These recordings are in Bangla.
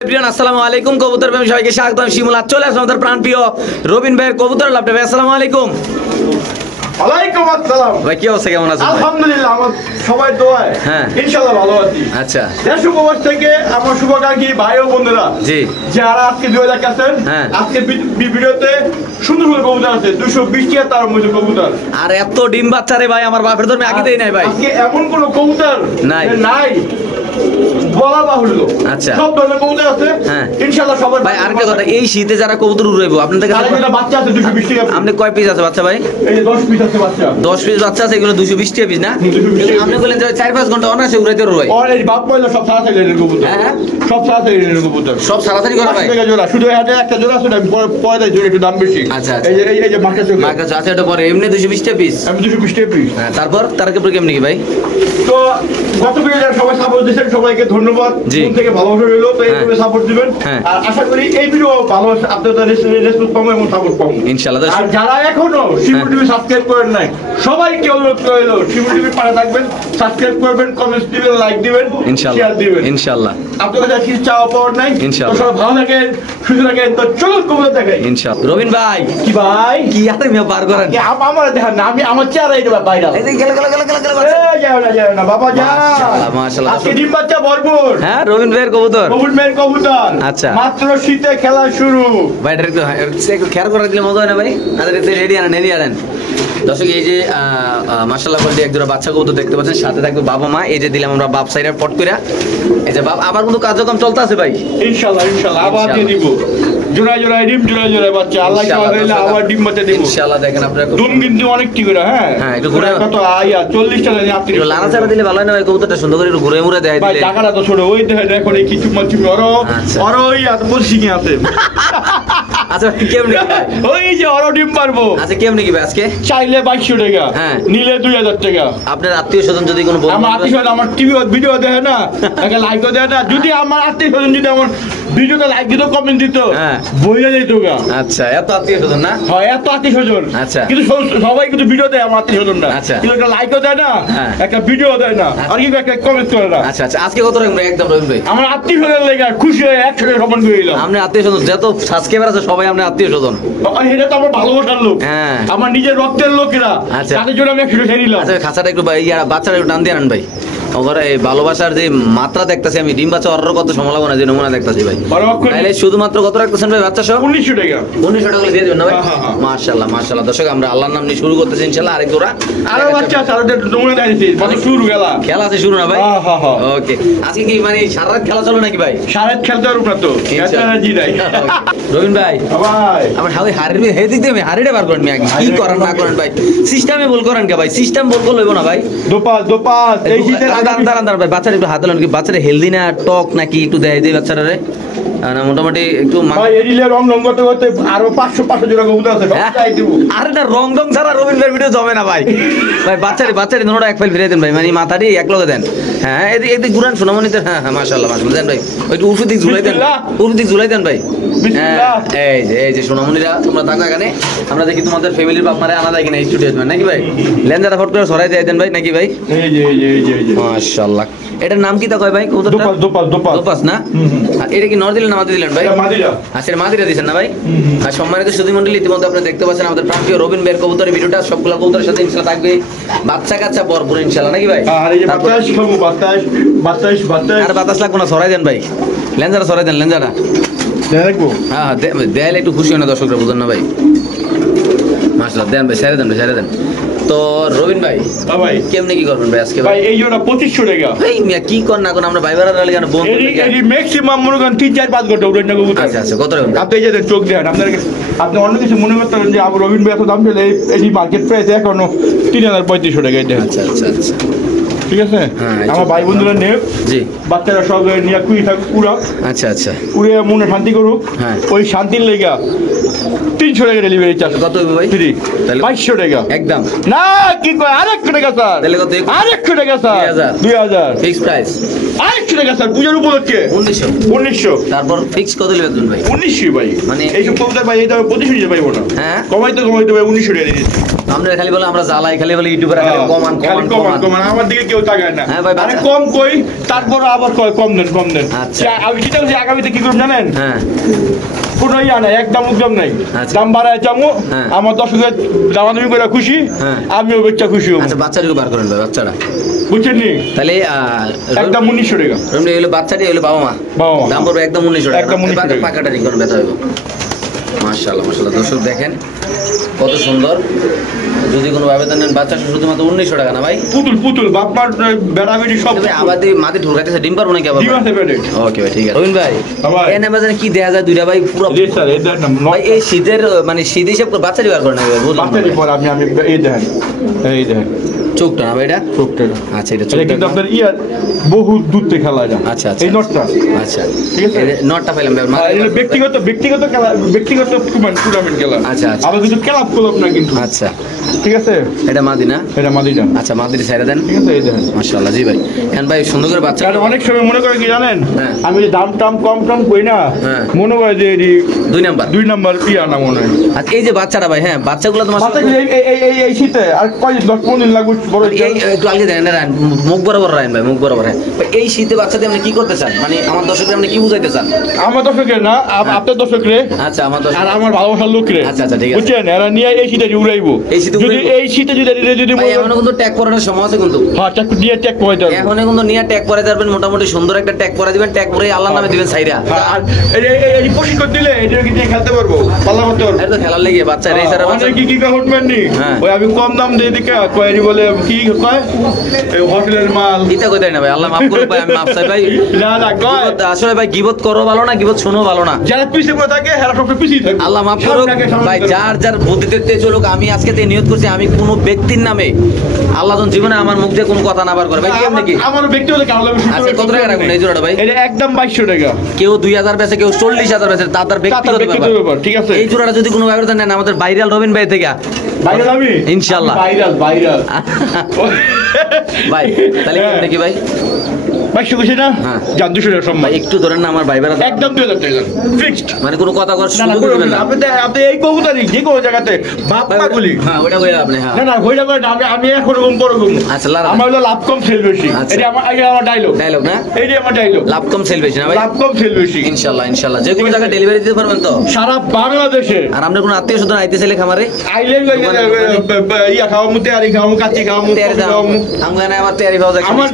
আসসালামু আলাইকুম কবুতর প্রেমী সবাইকে স্বাগতম। শিমুলা চলে আসলাম আমাদের প্রাণপ্রিয় রবিন ভাইয়ের কবুতর লাভ ভাই। আসসালামু আলাইকুম। ওয়ালাইকুম আসসালাম ভাই কি অবস্থা, কেমন আছেন? আলহামদুলিল্লাহ, আমার সবাই দোয়ায় হ্যাঁ ইনশাআল্লাহ ভালো আছি। আচ্ছা দেশ উপবাস থেকে আমার শুভাকাঙ্ক্ষী ভাই ও বন্ধুরা জি যারা আজকে 2000 কাছেন হ্যাঁ। আজকে ভিডিওতে সুন্দর সুন্দর কবুতর আছে 220 টাকা তার মধ্যে কবুতর। আর এত ডিম বাচ্চা রে ভাই, আমার বাপের ধর্মে আগে দেই নাই ভাই। আজকে এমন কোন কবুতর নাই। নাই বলা বাহুল্য। আচ্ছা। সব ধরনের কবুতর আছে হ্যাঁ। ইনশাআল্লাহ সবার ভাই আর কি কথা, এই শীতে যারা কবুতর উড়াইবো আপনাদের কাছে তার জন্য বাচ্চা আছে 220 টাকা। আপনি কয় পিস আছে বাচ্চা ভাই? এই যে 10 পিস আছে বাচ্চা। 10 পিস বাচ্চা আছে, এগুলো 220 টাকা পিস না? 220 টাকা। আপনি বলেন যে 4-5 ঘন্টা অনায়াসে উড়াইতে পারবো ভাই। আর এই বাপ পয়লা সব সারা সাইডের কবুতর। হ্যাঁ। সব সারা সাইডের কবুতর। সব সারাসারি করা ভাই। 80 টাকা জোড়া, শুধু হাটে একটা জোড়া আছে না, পয়লা জোড়া একটু দাম বেশি। আচ্ছা, আচ্ছা। এই যে মার্কেট চোখে মার্কেট আছে, এটা পরে এমনি 220 টাকা পিস। আমি 220 টাকা পিস। হ্যাঁ, তারপর তার উপরে কেমনি কি ভাই? তো গত ভিডিও যারা সবাই সাপোর্ট দিয়েছেন সবাইকে ধন্যবাদ। জি। মন থেকে ভালোবাসা রইলো, তো এইভাবে সাপোর্ট দিবেন। হ্যাঁ। আর আশা করি এই ভিডিও ভালোবাসা আপনাদের রেসপন্স পাবো এবং সাপোর্ট পাবো ইনশাআল্লাহ। আর যারা এখনো শিমুল টিভি সাবস্ক্রাইব করেন নাই সবাইকে অনুরোধ রইলো শিমুল টিভি পাশে থাকবেন, সাবস্ক্রাইব করবেন, কমেন্ট দিবেন, লাইক দিবেন, ইনশাআল্লাহ শেয়ার দিবেন। ইনশাআল্লাহ আপনাদের কাছে কিছু চাওয়া পাওয়ার নাই। ইনশাআল্লাহ। তো সবাই ভালো থাকেন, সুস্থ থাকেন। তো চলুন কবুতর দেখাই। ইনশাআল্লাহ। রবিন ভাই কি ভাই? কি আর মিয়া পার করেন? আমার দেখেন না, আমি আমার চেহারা এটা বাইরে। এই যে গেল গেল গেল গেল গেল। যাও না বাবা যা। মাশাআল্লাহ, মাশাআল্লাহ। আজকে ডিম বাচ্চা ভরপুর। হ্যাঁ, রবিন ভাইয়ের কবুতর। কবুতর মেয়ের কবুতর। আচ্ছা। মাত্র শীতে খেলা শুরু। ভাই এটা একটু খেয়াল করে দিলে মজা হয় না ভাই? আরে একটু রেডি আনেন, রেডি আনেন। দর্শক এই যে মাশাআল্লাহ করে এক জোড়া বাচ্চা কবুতর দেখতে পাচ্ছেন, সাথে থাকবে বাবা মা। এই যে দিলাম আমরা বাপ সাইডে পট কইরা। এই যে বাপ আবার কিন্তু কার্যক্রম চলতে আছে ভাই। ইনশাআল্লাহ ইনশাআল্লাহ আবার দিয়ে দিব। জোড়ায় জোড়ায় ডিম, জোড়ায় জোড়ায় বাচ্চা। আল্লাহ ইনশাআল্লাহ, চাইলে আবার ডিম বাচ্চা দিব। ইনশাআল্লাহ। দেখেন আপনারা দুম কিন্তু অনেক কি করে। হ্যাঁ হ্যাঁ, একটু ঘুরে। কত আইয়া 40 টাকা দিয়ে আপনি একটু লানা চারা দিলে ভালো হয় না ভাই? কবুতরটা সুন্দর করে একটু ঘুরে মুড়ে দেয় ভাই দিলে। টাকাটা তো ছোট। ওই দেখেন এখন এই কিছু মাছ অরো আচ্ছা। অরো ইয়া বলছি কি আছে। আচ্ছা ভাই, কেমনি কি ভাই? ওই যে অরো ডিম পারবো। আচ্ছা কেমনি কি ভাই আজকে? চাইলে 2200 টাকা, হ্যাঁ। নিলে 2000 টাকা। আপনার আত্মীয় স্বজন যদি কোনো বন্ধু আমার আত্মীয় স্বজন আমার টিভি ভিডিও দেখে না, একটা লাইকও দেয় না। যদি আমার আত্মীয় স্বজন যদি আমার ভিডিওতে লাইক দিত, কমেন্ট দিত, হ্যাঁ। বইয়া যেত গা। আচ্ছা, এত আত্মীয় স্বজন না? হয় এত আত্মীয় স্বজন। আচ্ছা। কিন্তু সবাই কিন্তু ভিডিও দেয় আমার আত্মীয় স্বজন না। আচ্ছা। কিন্তু একটা লাইকও দেয় না, হ্যাঁ। একটা ভিডিও দেয় না, আর কি একটা কমেন্ট করে না। আচ্ছা আচ্ছা, আজকে কত রাখবেন একদম রবিন ভাই? আমার আত্মীয় স্বজন লেগে খুশি হয়ে একসাথে সমান করে দিলাম। আপনি আত্মীয় স্বজন যত সাবস্ক্রাইবার আছে সবাই আপনার আত্মীয় স্বজন। এটা তো আমার ভালোবাসার লোক, হ্যাঁ। আমার নিজের রক্তের লোকেরা। আচ্ছা। তাদের জন্য আমি একসাথে ছেড়ে দিলাম। আচ্ছা, খাঁচাটা একটু বাচ্চাটা একটু টান দিয়ে আনেন ভাই। ওখানে এই ভালোবাসার যে মাত্রা দেখতেছি আমি, ডিম বাচ্চা অর্ডার কত সম্ভাবনা যে নমুনা দেখতেছি ভাই। তাহলে শুধুমাত্র কত রাখতেছেন ভাই বাচ্চা সব? 1900 টাকা। 1900 টাকা দিয়ে দেবেন না ভাই? হ্যাঁ, হ্যাঁ, হ্যাঁ। মাশাআল্লাহ মাশাআল্লাহ। দর্শক আমরা আল্লাহর নাম নিয়ে শুরু করতেছি ইনশাআল্লাহ। আরেক জোড়া আরো বাচ্চা আছে, আরো নমুনা দিয়েছি, মানে শুরু গেলা। খেলা আছে শুরু না ভাই? হ্যাঁ, হ্যাঁ, হ্যাঁ। ওকে, আজকে কি মানে সারা রাত খেলা চলে নাকি ভাই? সাড়ে খেলতে পারবো না তো, জি নাই। রবিন ভাই ভাই আমার হাওয়াই হারিয়ে হে দিক দিয়ে হারিয়ে বার করেন মিয়া, কি করেন না করেন ভাই? সিস্টেমে বল করেন কে ভাই? সিস্টেম বল করলে হইব না ভাই। দোপাস দোপাস এই শীতের দাঁড়ান দাঁড়ান দাঁড়ান ভাই, বাচ্চারা একটু হাতে লাগান। কি বাচ্চারা হেলদি না টক নাকি একটু দেয় দিই বাচ্চারা রে? না মোটামুটি একটু ভাই এরিলে রং রং করতে করতে আরো 500 জোড়া কবুতর আছে, সব চাই দিব। আরে না, রং রং ছাড়া রবিন ভাই ভিডিও জমে না ভাই। ভাই বাচ্চারি নোটা এক ফাইল ফিরিয়ে দেন ভাই, মানে মাথাটি এক লগে দেন। হ্যাঁ এদিকে এদিকে ঘুরান সোনামণিতে। হ্যাঁ হ্যাঁ, মাশাআল্লাহ মাশাআল্লাহ দেন ভাই। একটু উফু দিক ঝুলাই দেন, উফু দিক ঝুলাই দেন ভাই। বিসমিল্লাহ। এই যে সোনামণিরা তোমরা থাকো এখানে, আমরা দেখি তোমাদের ফ্যামিলির আপনারা আনা দেয় কিনা স্টুডিও নাকি ভাই? লেনজাটা ফট করে সরাই দিয়ে দেন ভাই নাকি ভাই? এই যে মাশাআল্লাহ। এটার নাম কি তা কয় ভাই কবুতরটা? দোপাস দোপাস দোপাস দোপাস না? আর এটা কি নর দিলেন না মাদি দিলেন ভাই? এটা মাদিরা। আচ্ছা, মাদিরা দিয়েছেন না ভাই? আর সম্মানিত সুধী মণ্ডলী, ইতিমধ্যে আপনারা দেখতে পাচ্ছেন আমাদের প্রাণপ্রিয় রবিন ভাইয়ের কবুতরের ভিডিওটা। সবগুলো কবুতরের সাথে ইনশাআল্লাহ থাকবে বাচ্চা কাচ্চা ভরপুর ইনশাআল্লাহ নাকি ভাই? আর এই যে বাতাস খাবো, বাতাস বাতাস বাতাস। আর বাতাস লাগবো না, সরাই দেন ভাই। লেঞ্জারা সরাই দেন, লেঞ্জারা। দেখবো হ্যাঁ দেয়ালে একটু খুশি হয় না দর্শকরা, বুঝেন না ভাই? মাশাআল্লাহ দেন ভাই, ছেড়ে দেন ভাই, ছেড়ে দেন। তো রবিন ভাই ভাই কেমনে কি করবেন ভাই আজকে ভাই? ভাই এই জোড়া 2500 টাকা। ভাই মিয়া কি কর না কোন, আমরা ভাই বাড়ার আলী কেন বন্ধু থেকে? এই ম্যাক্সিমাম মনে করেন 3-4-5 ঘন্টা উড়ে না কবুতর। আচ্ছা আচ্ছা, কত রাখবেন? আপনি এই যে চোখ দেন, আপনি অন্য কিছু মনে করতেন যে আমার রবিন ভাই এত দাম চলে, এই মার্কেট প্রাইস এখনো 3500 টাকা। এটা আচ্ছা আচ্ছা আচ্ছা, ঠিক আছে। হ্যাঁ, আমার ভাই বন্ধুরা নেব, জি বাচ্চারা সব নিয়ে কুড়ি থাক পুরা আচ্ছা আচ্ছা। উড়ে মনে শান্তি করুক। হ্যাঁ। ওই শান্তির লেগা 300 টাকা ডেলিভারি চার্জ। কত হবে ভাই? ফ্রি। তাহলে 2200 টাকা একদম না, কি কয় আরেকশো টাকা স্যার। তাহলে কত? আরেকশো টাকা স্যার। 2000 fix price. আরেকশো টাকা স্যার, পূজার উপলক্ষে 1900। তারপর ফিক্স কত নেবেন ভাই? 1900 ভাই। মানে এইসব কবুতর ভাই, এটা 2500 পাইবো না। হ্যাঁ কমাইতে ভাই 1900 টাকা দিয়ে দিচ্ছি। আপনারা খালি বলে আমরা জ্বালাই, খালি বলে ইউটিউবার খালি কমান খালি কমান কমান কমান। কমান, আমার দিকে কেউ তাকায় না। হ্যাঁ ভাই, আরে বাচ্চা- কম কই, তারপর আবার কয় কম দেন কম দেন। আচ্ছা। আমি চিন্তা করছি আগামীতে কি করব জানেন? হ্যাঁ কোনো ইয়া নাই, একদম উদ্যম নাই। আচ্ছা। দাম বাড়ায় চামু, হ্যাঁ। আমার দর্শকের দামাদামি করে খুশি, হ্যাঁ। আমিও বেচা খুশি হব। আচ্ছা বাচ্চাটাকে বার করেন ভাই, বাচ্চাটা বুঝছেন নি? তাহলে একদম 1900 টাকা। রুমটা হলো বাচ্চাটি হলো বাবা মা, বাবা মা। দাম পড়বে একদম 1900 টাকা। একদম 1900 টাকা। পাকাটা রিং করবে, ব্যথা হইব। মাশাআল্লাহ মাশাআল্লাহ, দর্শক দেখেন কত সুন্দর। যদি কোনো ভাবে দেন বাচ্চা শুধুমাত্র 1900 টাকা না ভাই? পুতুল পুতুল বাপ মার বেড়া বেড়ি সব তবে আবার মাটি ঢুকাইতেছে, ডিম পারবো নাকি আবার? ডিম আছে পেটে। ওকে ভাই ঠিক আছে। রবিন ভাই ভাই। এই নাম্বার জানি কি দেয়া যায় দুইটা ভাই পুরো জি স্যার, এই দেখেন না, ভাই এই শীতের মানে শীত হিসাব করে বাচ্চাটি বার করে না ভাই, বুঝলাম না বাচ্চাটি ভাই। পর আমি এই দেখেন, এই দেখেন চোখটা না ভাই এটা? চোখটা। আচ্ছা এটা এটা চোখটা কিন্তু আপনার ইয়ার বহু দূর থেকে খেলা এটা। আচ্ছা আচ্ছা এই নটটা আচ্ছা ঠিক আছে? এই নটটা পাইলাম ভাই, আর এটা ব্যক্তিগত ব্যক্তিগত খেলা, ব্যক্তিগত টুর্নামেন্ট খেলা। আচ্ছা, আচ্ছা। আবার কিছু ক্লাব ক্লাব না কিন্তু। আচ্ছা ঠিক আছে, এটা মাদিনা? এটা মাদিটা। আচ্ছা মাদিনা সাইডে দেন। ঠিক আছে, এই দেখেন। মাশাআল্লাহ জি ভাই। এখন ভাই সুন্দর করে বাচ্চা কারণ অনেক সময় মনে করে কি জানেন, হ্যাঁ। আমি যে দাম টাম কম টম কই না, হ্যাঁ। মনে করে যে এটি 2 নাম্বার। 2 নাম্বার ইয়া না মনে হয়। আর এই যে বাচ্চাটা ভাই, হ্যাঁ বাচ্চাগুলো তোমার বাচ্চাগুলো এই শীতে আর কয় 10-15 দিন লাগবে বড় এই একটু আগে দেন রায়ন, মুখ বরাবর রায়ন ভাই, মুখ বরাবর রায়ন ভাই। এই শীতে বাচ্চাদের আপনি কি করতে চান, মানে আমার দর্শকদের আপনি কি বুঝাইতে চান? আমার দর্শকের না, আপনার দর্শকরে আচ্ছা আমার দর্শক, আর আমার ভালোবাসার লোকরে। আচ্ছা, আচ্ছা, ঠিক আছে। বুঝছেন, এরা নিয়ে এই শীতে উড়াইবো। এই শীতে যদি উড়াইবো? এই শীতে যদি ভাই এখনো কিন্তু ট্যাগ করানোর সময় আছে কিন্তু। হ্যাঁ চাকু দিয়ে চেক করে দেবেন। এখনো কিন্তু নিয়ে ট্যাগ করে যাবেন, মোটামুটি সুন্দর একটা ট্যাগ করে দিবেন, ট্যাগ করে আল্লাহর নামে দিবেন সাইরা। আর এই প্রশিক্ষণ দিলে এটা কি দিয়ে খেলতে পারবো, পাল্লা করতে পারবো। এটা তো খেলার লেগে বাচ্চা রেসার বাচ্চা। অনেক কি হুটম্যান নি, হ্যাঁ। ওই আমি কম দাম দিয়ে দিকে কয়েরি বলে কি কয়, এই হোটেলের মাল। ইতা কই দেয় না ভাই, আল্লাহ মাফ করুক ভাই, আমি মাফ চাই ভাই। না না কয়, গীবত আসলে ভাই গীবত করো ভালো না, গীবত শোনো ভালো না। যারা পিছিয়ে পড়ে থাকে এরা সবসময় পিছিয়ে থাকে। আল্লাহ মাফ করুক ভাই, যার যার বুদ্ধিতে তেজ চলুক। আমি আজকে তে নিয়ত করছি, আমি কোনো ব্যক্তির নামে আল্লাহ যখন জীবনে আমার মুখ দিয়ে কোনো কথা না বার করে ভাই, কেমন নাকি? আমার ব্যক্তিগত কারণ আচ্ছা কত টাকা রাখুন এই জোড়াটা ভাই? এটা একদম 2200 টাকা। কেউ 2000 বেচে, কেউ 40,000 বেচে, তার ব্যক্তিগত ব্যক্তিগত ব্যাপার। ব্যাপার, ঠিক আছে। এই জোড়াটা যদি কোনো ব্যাপার নেন, আমাদের ভাইরাল রবিন ভাই থেকে ভাইরাল আমি ইনশাআল্লাহ। ভাইরাল ভাই তাহলে কেমন নাকি ভাই? 2200 কইছে না, হ্যাঁ। যান 200 টাকা সম্মান। ভাই একটু ধরেন না, আমার ভাই বেড়া একদম 2000 টাকা ফিক্সড। মানে কোনো কথা করার না না সুযোগ দিবেন না। আপনি এই কবুতরি যে কোনো জায়গাতে বাপ মা গুলি। হ্যাঁ ওটা কইরা আপনি, হ্যাঁ না না হইলা করে আমি এখন রকম বড় রকম। আচ্ছা, লারা। আমার হলো লাভ কম সেল বেশি। আচ্ছা। এটা আমার ডায়লগ। ডায়লগ না? এইটা আমার ডায়লগ। লাভ কম সেল বেশি না ভাই? লাভ কম সেল বেশি ইনশাআল্লাহ ইনশাআল্লাহ যে কোনো জায়গায় ডেলিভারি দিতে পারবেন তো? সারা বাংলাদেশে। আর আপনার কোনো আত্মীয় স্বজন আইতে চাইলে খামারে আইলে ইয়া খাওয়া মুতে আর খাওয়া কাচ্চি খাওয়া মুতে তেয়ারি দাম আমগো না, আমার তেয়ারি পাওয়া যায় আমার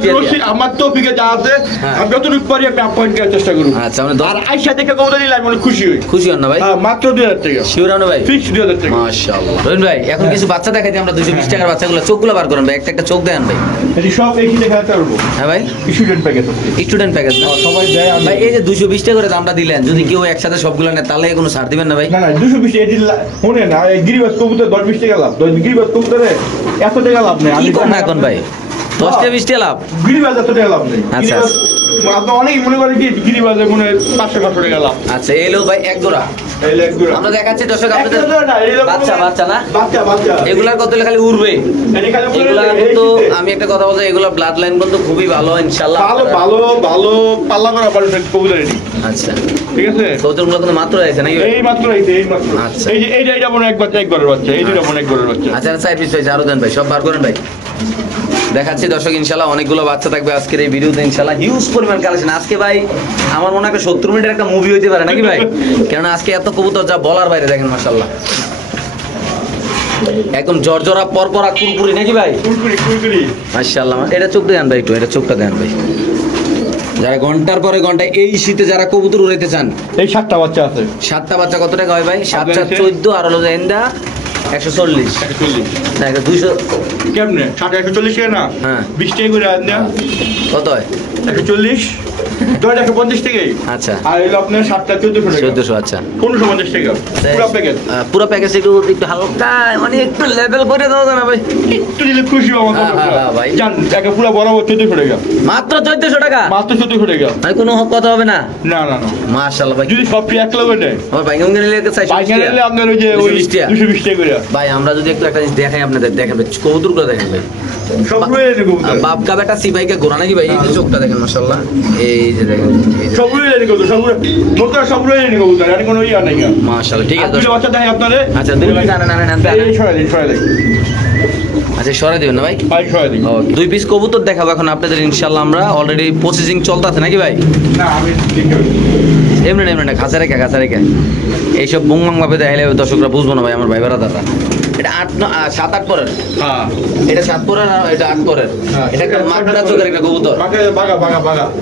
আমার তো ফিকে যা আছে হ্যাঁ। আমি যতটুকু পারি আমি পয়েন্ট করার চেষ্টা করব। আচ্ছা মানে আর আইসা দেখে কবুতর নিলে আমি অনেক খুশি হই। খুশি হন না ভাই? হ্যাঁ মাত্র 2000 টাকা শিওর হন ভাই? ফিক্স 2000 টাকা। মাশাআল্লাহ রবিন ভাই এখন কিছু বাচ্চা দেখাইতে আমরা 220 টাকার বাচ্চাগুলো, চোখগুলো বার করেন ভাই, একটা একটা চোখ দেন ভাই। এই সব এই কি দেখাতে পারবো? হ্যাঁ ভাই স্টুডেন্ট প্যাকেজ স্টুডেন্ট প্যাকেজ না সবাই দেয়। ভাই? এই যে 220 টাকা করে দামটা দিলেন, যদি কেউ একসাথে সবগুলো নেয় তাহলে কোনো ছাড় দিবেন না ভাই? না না 220 এটি মনে না, এই গিরিবাজ কবুতর 10-20 টাকা লাভ। গিরিবাজ কবুতরে এত টাকা লাভ নেই। কি কম এখন ভাই? 10-20 লাভ? গিরিবাজ এত টাকা লাভ নেই। আচ্ছা। গিরিবাজ আপনি অনেক মনে করেন কি গিরিবাজে মনে হয় 500 টাকা লাভ। আচ্ছা এলো ভাই এক জোড়া এই লেগ গুড়া আমরা দেখাচ্ছি দর্শক আপনাদের। একটা না, এই লোক বাচ্চা বাচ্চা না? বাচ্চা এগুলার কত খালি উড়বে এটি খালি বলে এগুলা এই কিন্তু। শীতে। আমি একটা কথা বলতে, এগুলা ব্লাড লাইন কিন্তু খুবই ভালো ইনশাআল্লাহ। ভালো পাল্লা করা পারে কবুতর এটি। আচ্ছা ঠিক আছে। কবুতরগুলো কিন্তু মাত্র আছে নাকি ভাই? এই মাত্র আচ্ছা। এই যে এইটা মনে একবারের বাচ্চা, এই দুটো মনে একবারের বাচ্চা। আচ্ছা সাইড পিস হয়েছে, আরো দেন ভাই, সব বার করেন ভাই। দেখাচ্ছি দর্শক ইনশাআল্লাহ অনেকগুলো বাচ্চা থাকবে আজকের এই ভিডিওতে ইনশাআল্লাহ। হিউজ পরিমাণ কালেকশন আজকে ভাই, আমার মনে হয় 70 মিনিটের একটা মুভি হইতে পারে নাকি ভাই? কারণ আজকে এত কবুতর যা বলার বাইরে, দেখেন মাশাআল্লাহ একদম জর্জরা পরপরা কুরকুরি নাকি ভাই? কুরকুরি মাশাআল্লাহ। এটা চোখ দেন ভাই, একটু এটা চোখটা দেন ভাই। যারা ঘন্টার পরে ঘন্টা এই শীতে যারা কবুতর উড়াইতে চান, এই 7টা বাচ্চা আছে। 7টা বাচ্চা কত টাকা হয় ভাই? 7 আপনার 7 14 আর হলো এন্ডা 140 140 না, এটা 200 কেমনে 60 140 টাকা না? হ্যাঁ। 20 টাকা করে আন না। কত হয়? 140 দশ 150 টাকাই। আচ্ছা আর এলো আপনার 7টা 1400 টাকা। 1400 আচ্ছা 1550 টাকা পুরো প্যাকেজ। পুরো প্যাকেজ একটু একটু হালকা মানে একটু লেভেল করে দাও না ভাই? একটু দিলে খুশি হব আমার। হ্যাঁ, ভাই। জান টাকা পুরো বরাবর 1400 টাকা। মাত্র 1400 টাকা? মাত্র 1400 টাকা। মানে কোনো কথা হবে না? না না না মাশাআল্লাহ ভাই। যদি সব ফ্রি এক লগে নেয় আমার বাইঙ্গন নিলে 420 বাইকার নিলে আপনার ওই যে 220 টাকা। 220 টাকা করে। এটা ভাই আমরা যদি একটু একটা জিনিস দেখাই আপনাদের, দেখেন ভাই কবুতর করে দেখেন ভাই, সবগুলো এনে কবুতর বাপ কা বেটা সিপাইকে ঘোরা নাকি ভাই, এই যে চোখটা দেখেন মাশাআল্লাহ, এই যে দেখেন, এই যে সবগুলো এনে কবুতর, সবগুলো মোটা সবগুলো এনে কবুতর, আর কোনো ইয়া নাই। মাশাআল্লাহ। ঠিক আছে দুটো বাচ্চা দেখাই আপনাদের। আচ্ছা দুই বাচ্চা আনেন আনেন আনতে এই সরাই দিই। আচ্ছা সরাই দিবেন না ভাই? ভাই সরাই দিই। ওকে, 2 পিস কবুতর দেখাবো এখন আপনাদের ইনশাআল্লাহ। আমরা অলরেডি প্রসেসিং চলতেছে নাকি ভাই? না আমি ঠিক আছে। এমনি না খাঁচা রেখা এইসব বুংবাং ভাবে দেখাইলে দর্শকরা বুঝবো না ভাই, আমার ভাই বেড়া দাদা। এটা 7-8 পরের, হ্যাঁ এটা 7 পরের আর এটা 8 পরের। এটা একটা মাকড়া চোখের একটা কবুতর, বাগা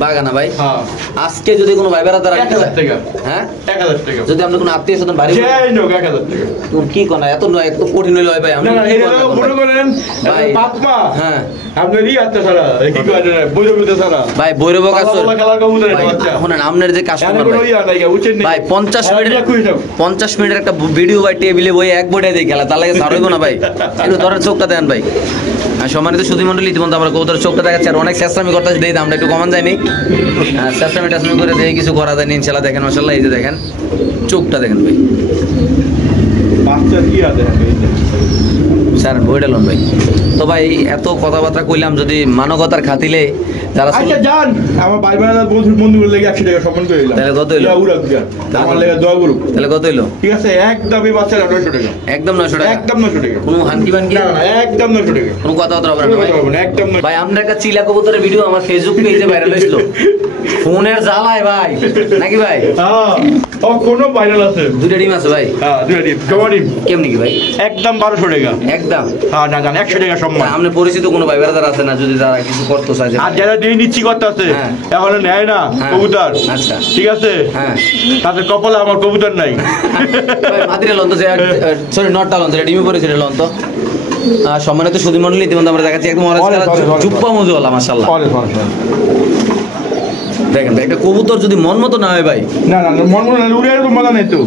বাগা না ভাই? হ্যাঁ আজকে যদি কোনো ভাই বেড়া দাদা 1000 টাকা। হ্যাঁ 1000 টাকা। যদি আমরা কোনো আত্মীয় স্বজন বাড়ি যেই নোক 1000 টাকা। তুমি কি কোনা এত নয়, এত কঠিন হইলো ভাই? আমি না না কি এটা করলাম মনে ভাই? করেন ভাই। বাপ মা হ্যাঁ আপনি রি আত্মা সারা কি কয় না বইরবিতে সারা ভাই বৈরব কাছে বলা খেলার কবুতর এটা বাচ্চা। শুনেন আপনার যে কাস্টমার কোনো ইয়া নাই উচিত নেই ভাই 50 মিনিটের একটা ভিডিও ভাই টেবিলে বই এক বইটা দিয়ে খেলা, তার লাগে ছাড় হইব না ভাই। একটু ধরেন চোখটা দেন ভাই। আর সম্মানিত সুধী মন্ডলী, ইতিমধ্যে আমরা কবুতরের চোখটা দেখাচ্ছি, আর অনেক চেষ্টামি করতেছি, দিয়ে আমরা একটু কমান যায়নি, চেষ্টামি টাস্টামি করে দিয়ে কিছু করা যায়নি ইনশাল্লাহ। দেখেন মাশাআল্লাহ, এই যে দেখেন চোখটা দেখেন ভাই, বাচ্চা কি আছে স্যার বইটা লোন ভাই। তো ভাই এত কথাবার্তা কইলাম, যদি মানবতার খাতিলে যারা আচ্ছা জান আমার ভাই বোনেরা বন্ধুগুলো লেগে 100 টাকা সম্মান করে দিলাম। তাহলে কত হইলো? আমার লেগে দোয়া করুক। তাহলে কত হইলো? ঠিক আছে একদমই বাচ্চা 900 টাকা। একদম 900 টাকা? একদম 900 টাকা। কোনো হানকি বানকি না না একদম 900 টাকা। কোনো কথাবার্তা হবে না ভাই? একদম 900 ভাই আমরা একটা চিলা কবুতরের ভিডিও আমার ফেসবুক পেজে ভাইরাল হয়েছিল, ফোনের জ্বালায় ভাই নাকি ভাই? হ্যাঁ ও কোনো ভাইরাল আছে। 2টা ডিম আছে ভাই? হ্যাঁ দুইটা ডিম জমা ডিম কেমনি কি ভাই? একদম 1200 টাকা। একদম? হ্যাঁ না জান 100 টাকা সম্মান। আমরা পরিচিত কোনো ভাই বেড়াদার আছে না যদি যারা কিছু করতে চায়? আর যারা দিয়ে নিচ্ছি করতে আছে হ্যাঁ। এখন নেয় না হ্যাঁ। কবুতর। আচ্ছা ঠিক আছে হ্যাঁ তাদের কপালে আমার কবুতর নাই। ভাই মাদিরা লন তো, সরি নটটা লন, যেটা ডিমে পড়েছিল লন তো। সম্মানিত সুধী মন্ডলী, ইতিমধ্যে আমরা দেখাচ্ছি একদম জুব্বা মজুওয়ালা মাশাআল্লাহ। দেখেন ভাই একটা কবুতর যদি মন মতো না হয় ভাই, না না মন মনে উড়ে তো মজা নেই তো।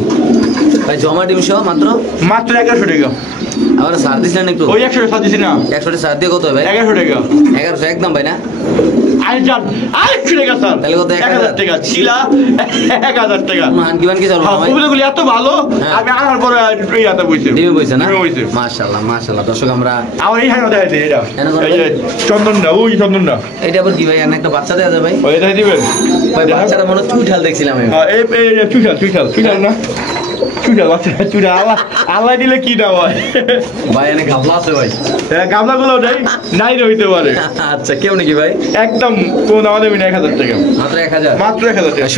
ভাই জমা ডিম সহ মাত্র মাত্র 1100 টাকা। আবার সার দিছিলেন একটু? ওই 100 টাকা দিছি না 100 সার দিয়ে কত হয় ভাই? 1100 টাকা। 1100 একদম ভাই না? আই জান 100 টাকা স্যার। তাহলে কত? 1000 টাকা ছিল 1000 টাকা। কোনো হানকি বানকি চলবে না ভাই? কবুতরগুলি এত ভালো হ্যাঁ। আমি আনার পরে এই আতা বইছে। ডিমে বইছে না? ডিমে বইছে। মাশাআল্লাহ মাশাআল্লাহ। দর্শক আমরা আমার এই হাইনা দেখাই দিই এটা। কেন করবে? এই যে চন্দনটা ওই চন্দনটা। এটা আবার কি ভাই? আর একটা বাচ্চা দেওয়া যায় ভাই? ওই দেখাই দিবেন। ভাই বাচ্চাটা মনে হয় চুইঠাল দেখছিলাম আমি। হ্যাঁ এই চুইঠাল না চুইঠাল বাচ্চা চুইঠাল আল্লাহ দিলে কি না হয়। ভাই এনে গাবলা আছে ভাই? গামলাগুলো নাই হইতে পারে। আচ্ছা কেউ নাকি ভাই? একদম কোন দাম দেবেন 1000 টাকা। মাত্র 1000? মাত্র 1000 টাকা।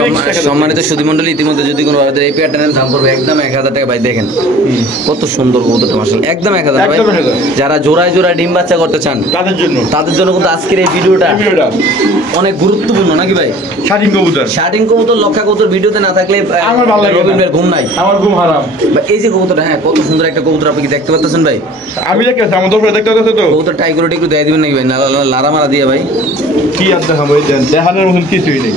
সম্মানিত সুধী মন্ডলী, ইতিমধ্যে যদি কোনো ভাবে এই পেয়ারটা নেন দাম পড়বে একদম 1000 টাকা ভাই। দেখেন কত সুন্দর কবুতরটা মাশাআল্লাহ, একদম 1000 ভাই। একদম 1000। যারা জোড়ায় জোড়ায় ডিম বাচ্চা করতে চান তাদের জন্য কিন্তু আজকের এই ভিডিওটা ভিডিওটা অনেক গুরুত্বপূর্ণ নাকি ভাই? স্বাধীন কবুতর শার্টিং কবুতর লক্ষা কবুতর ভিডিওতে না থাকলে আমার ভালো লাগে না। রবীন্দ্রের ঘুম নাই। আমার ঘুম হারাম। বা এই যে কবুতরটা, হ্যাঁ কত সুন্দর একটা কবুতর, আপনি কি দেখতে পাচ্ছেন ভাই? আমি দেখতেছি আমার দোষটা দেখতে পাচ্ছ তো। কবুতর টাইগুলোটা একটু দিয়ে দিবেন নাকি ভাই? লারা মারা দিয়ে ভাই কি আর দেখাবো এই দেখানোর মতন কিছুই নেই।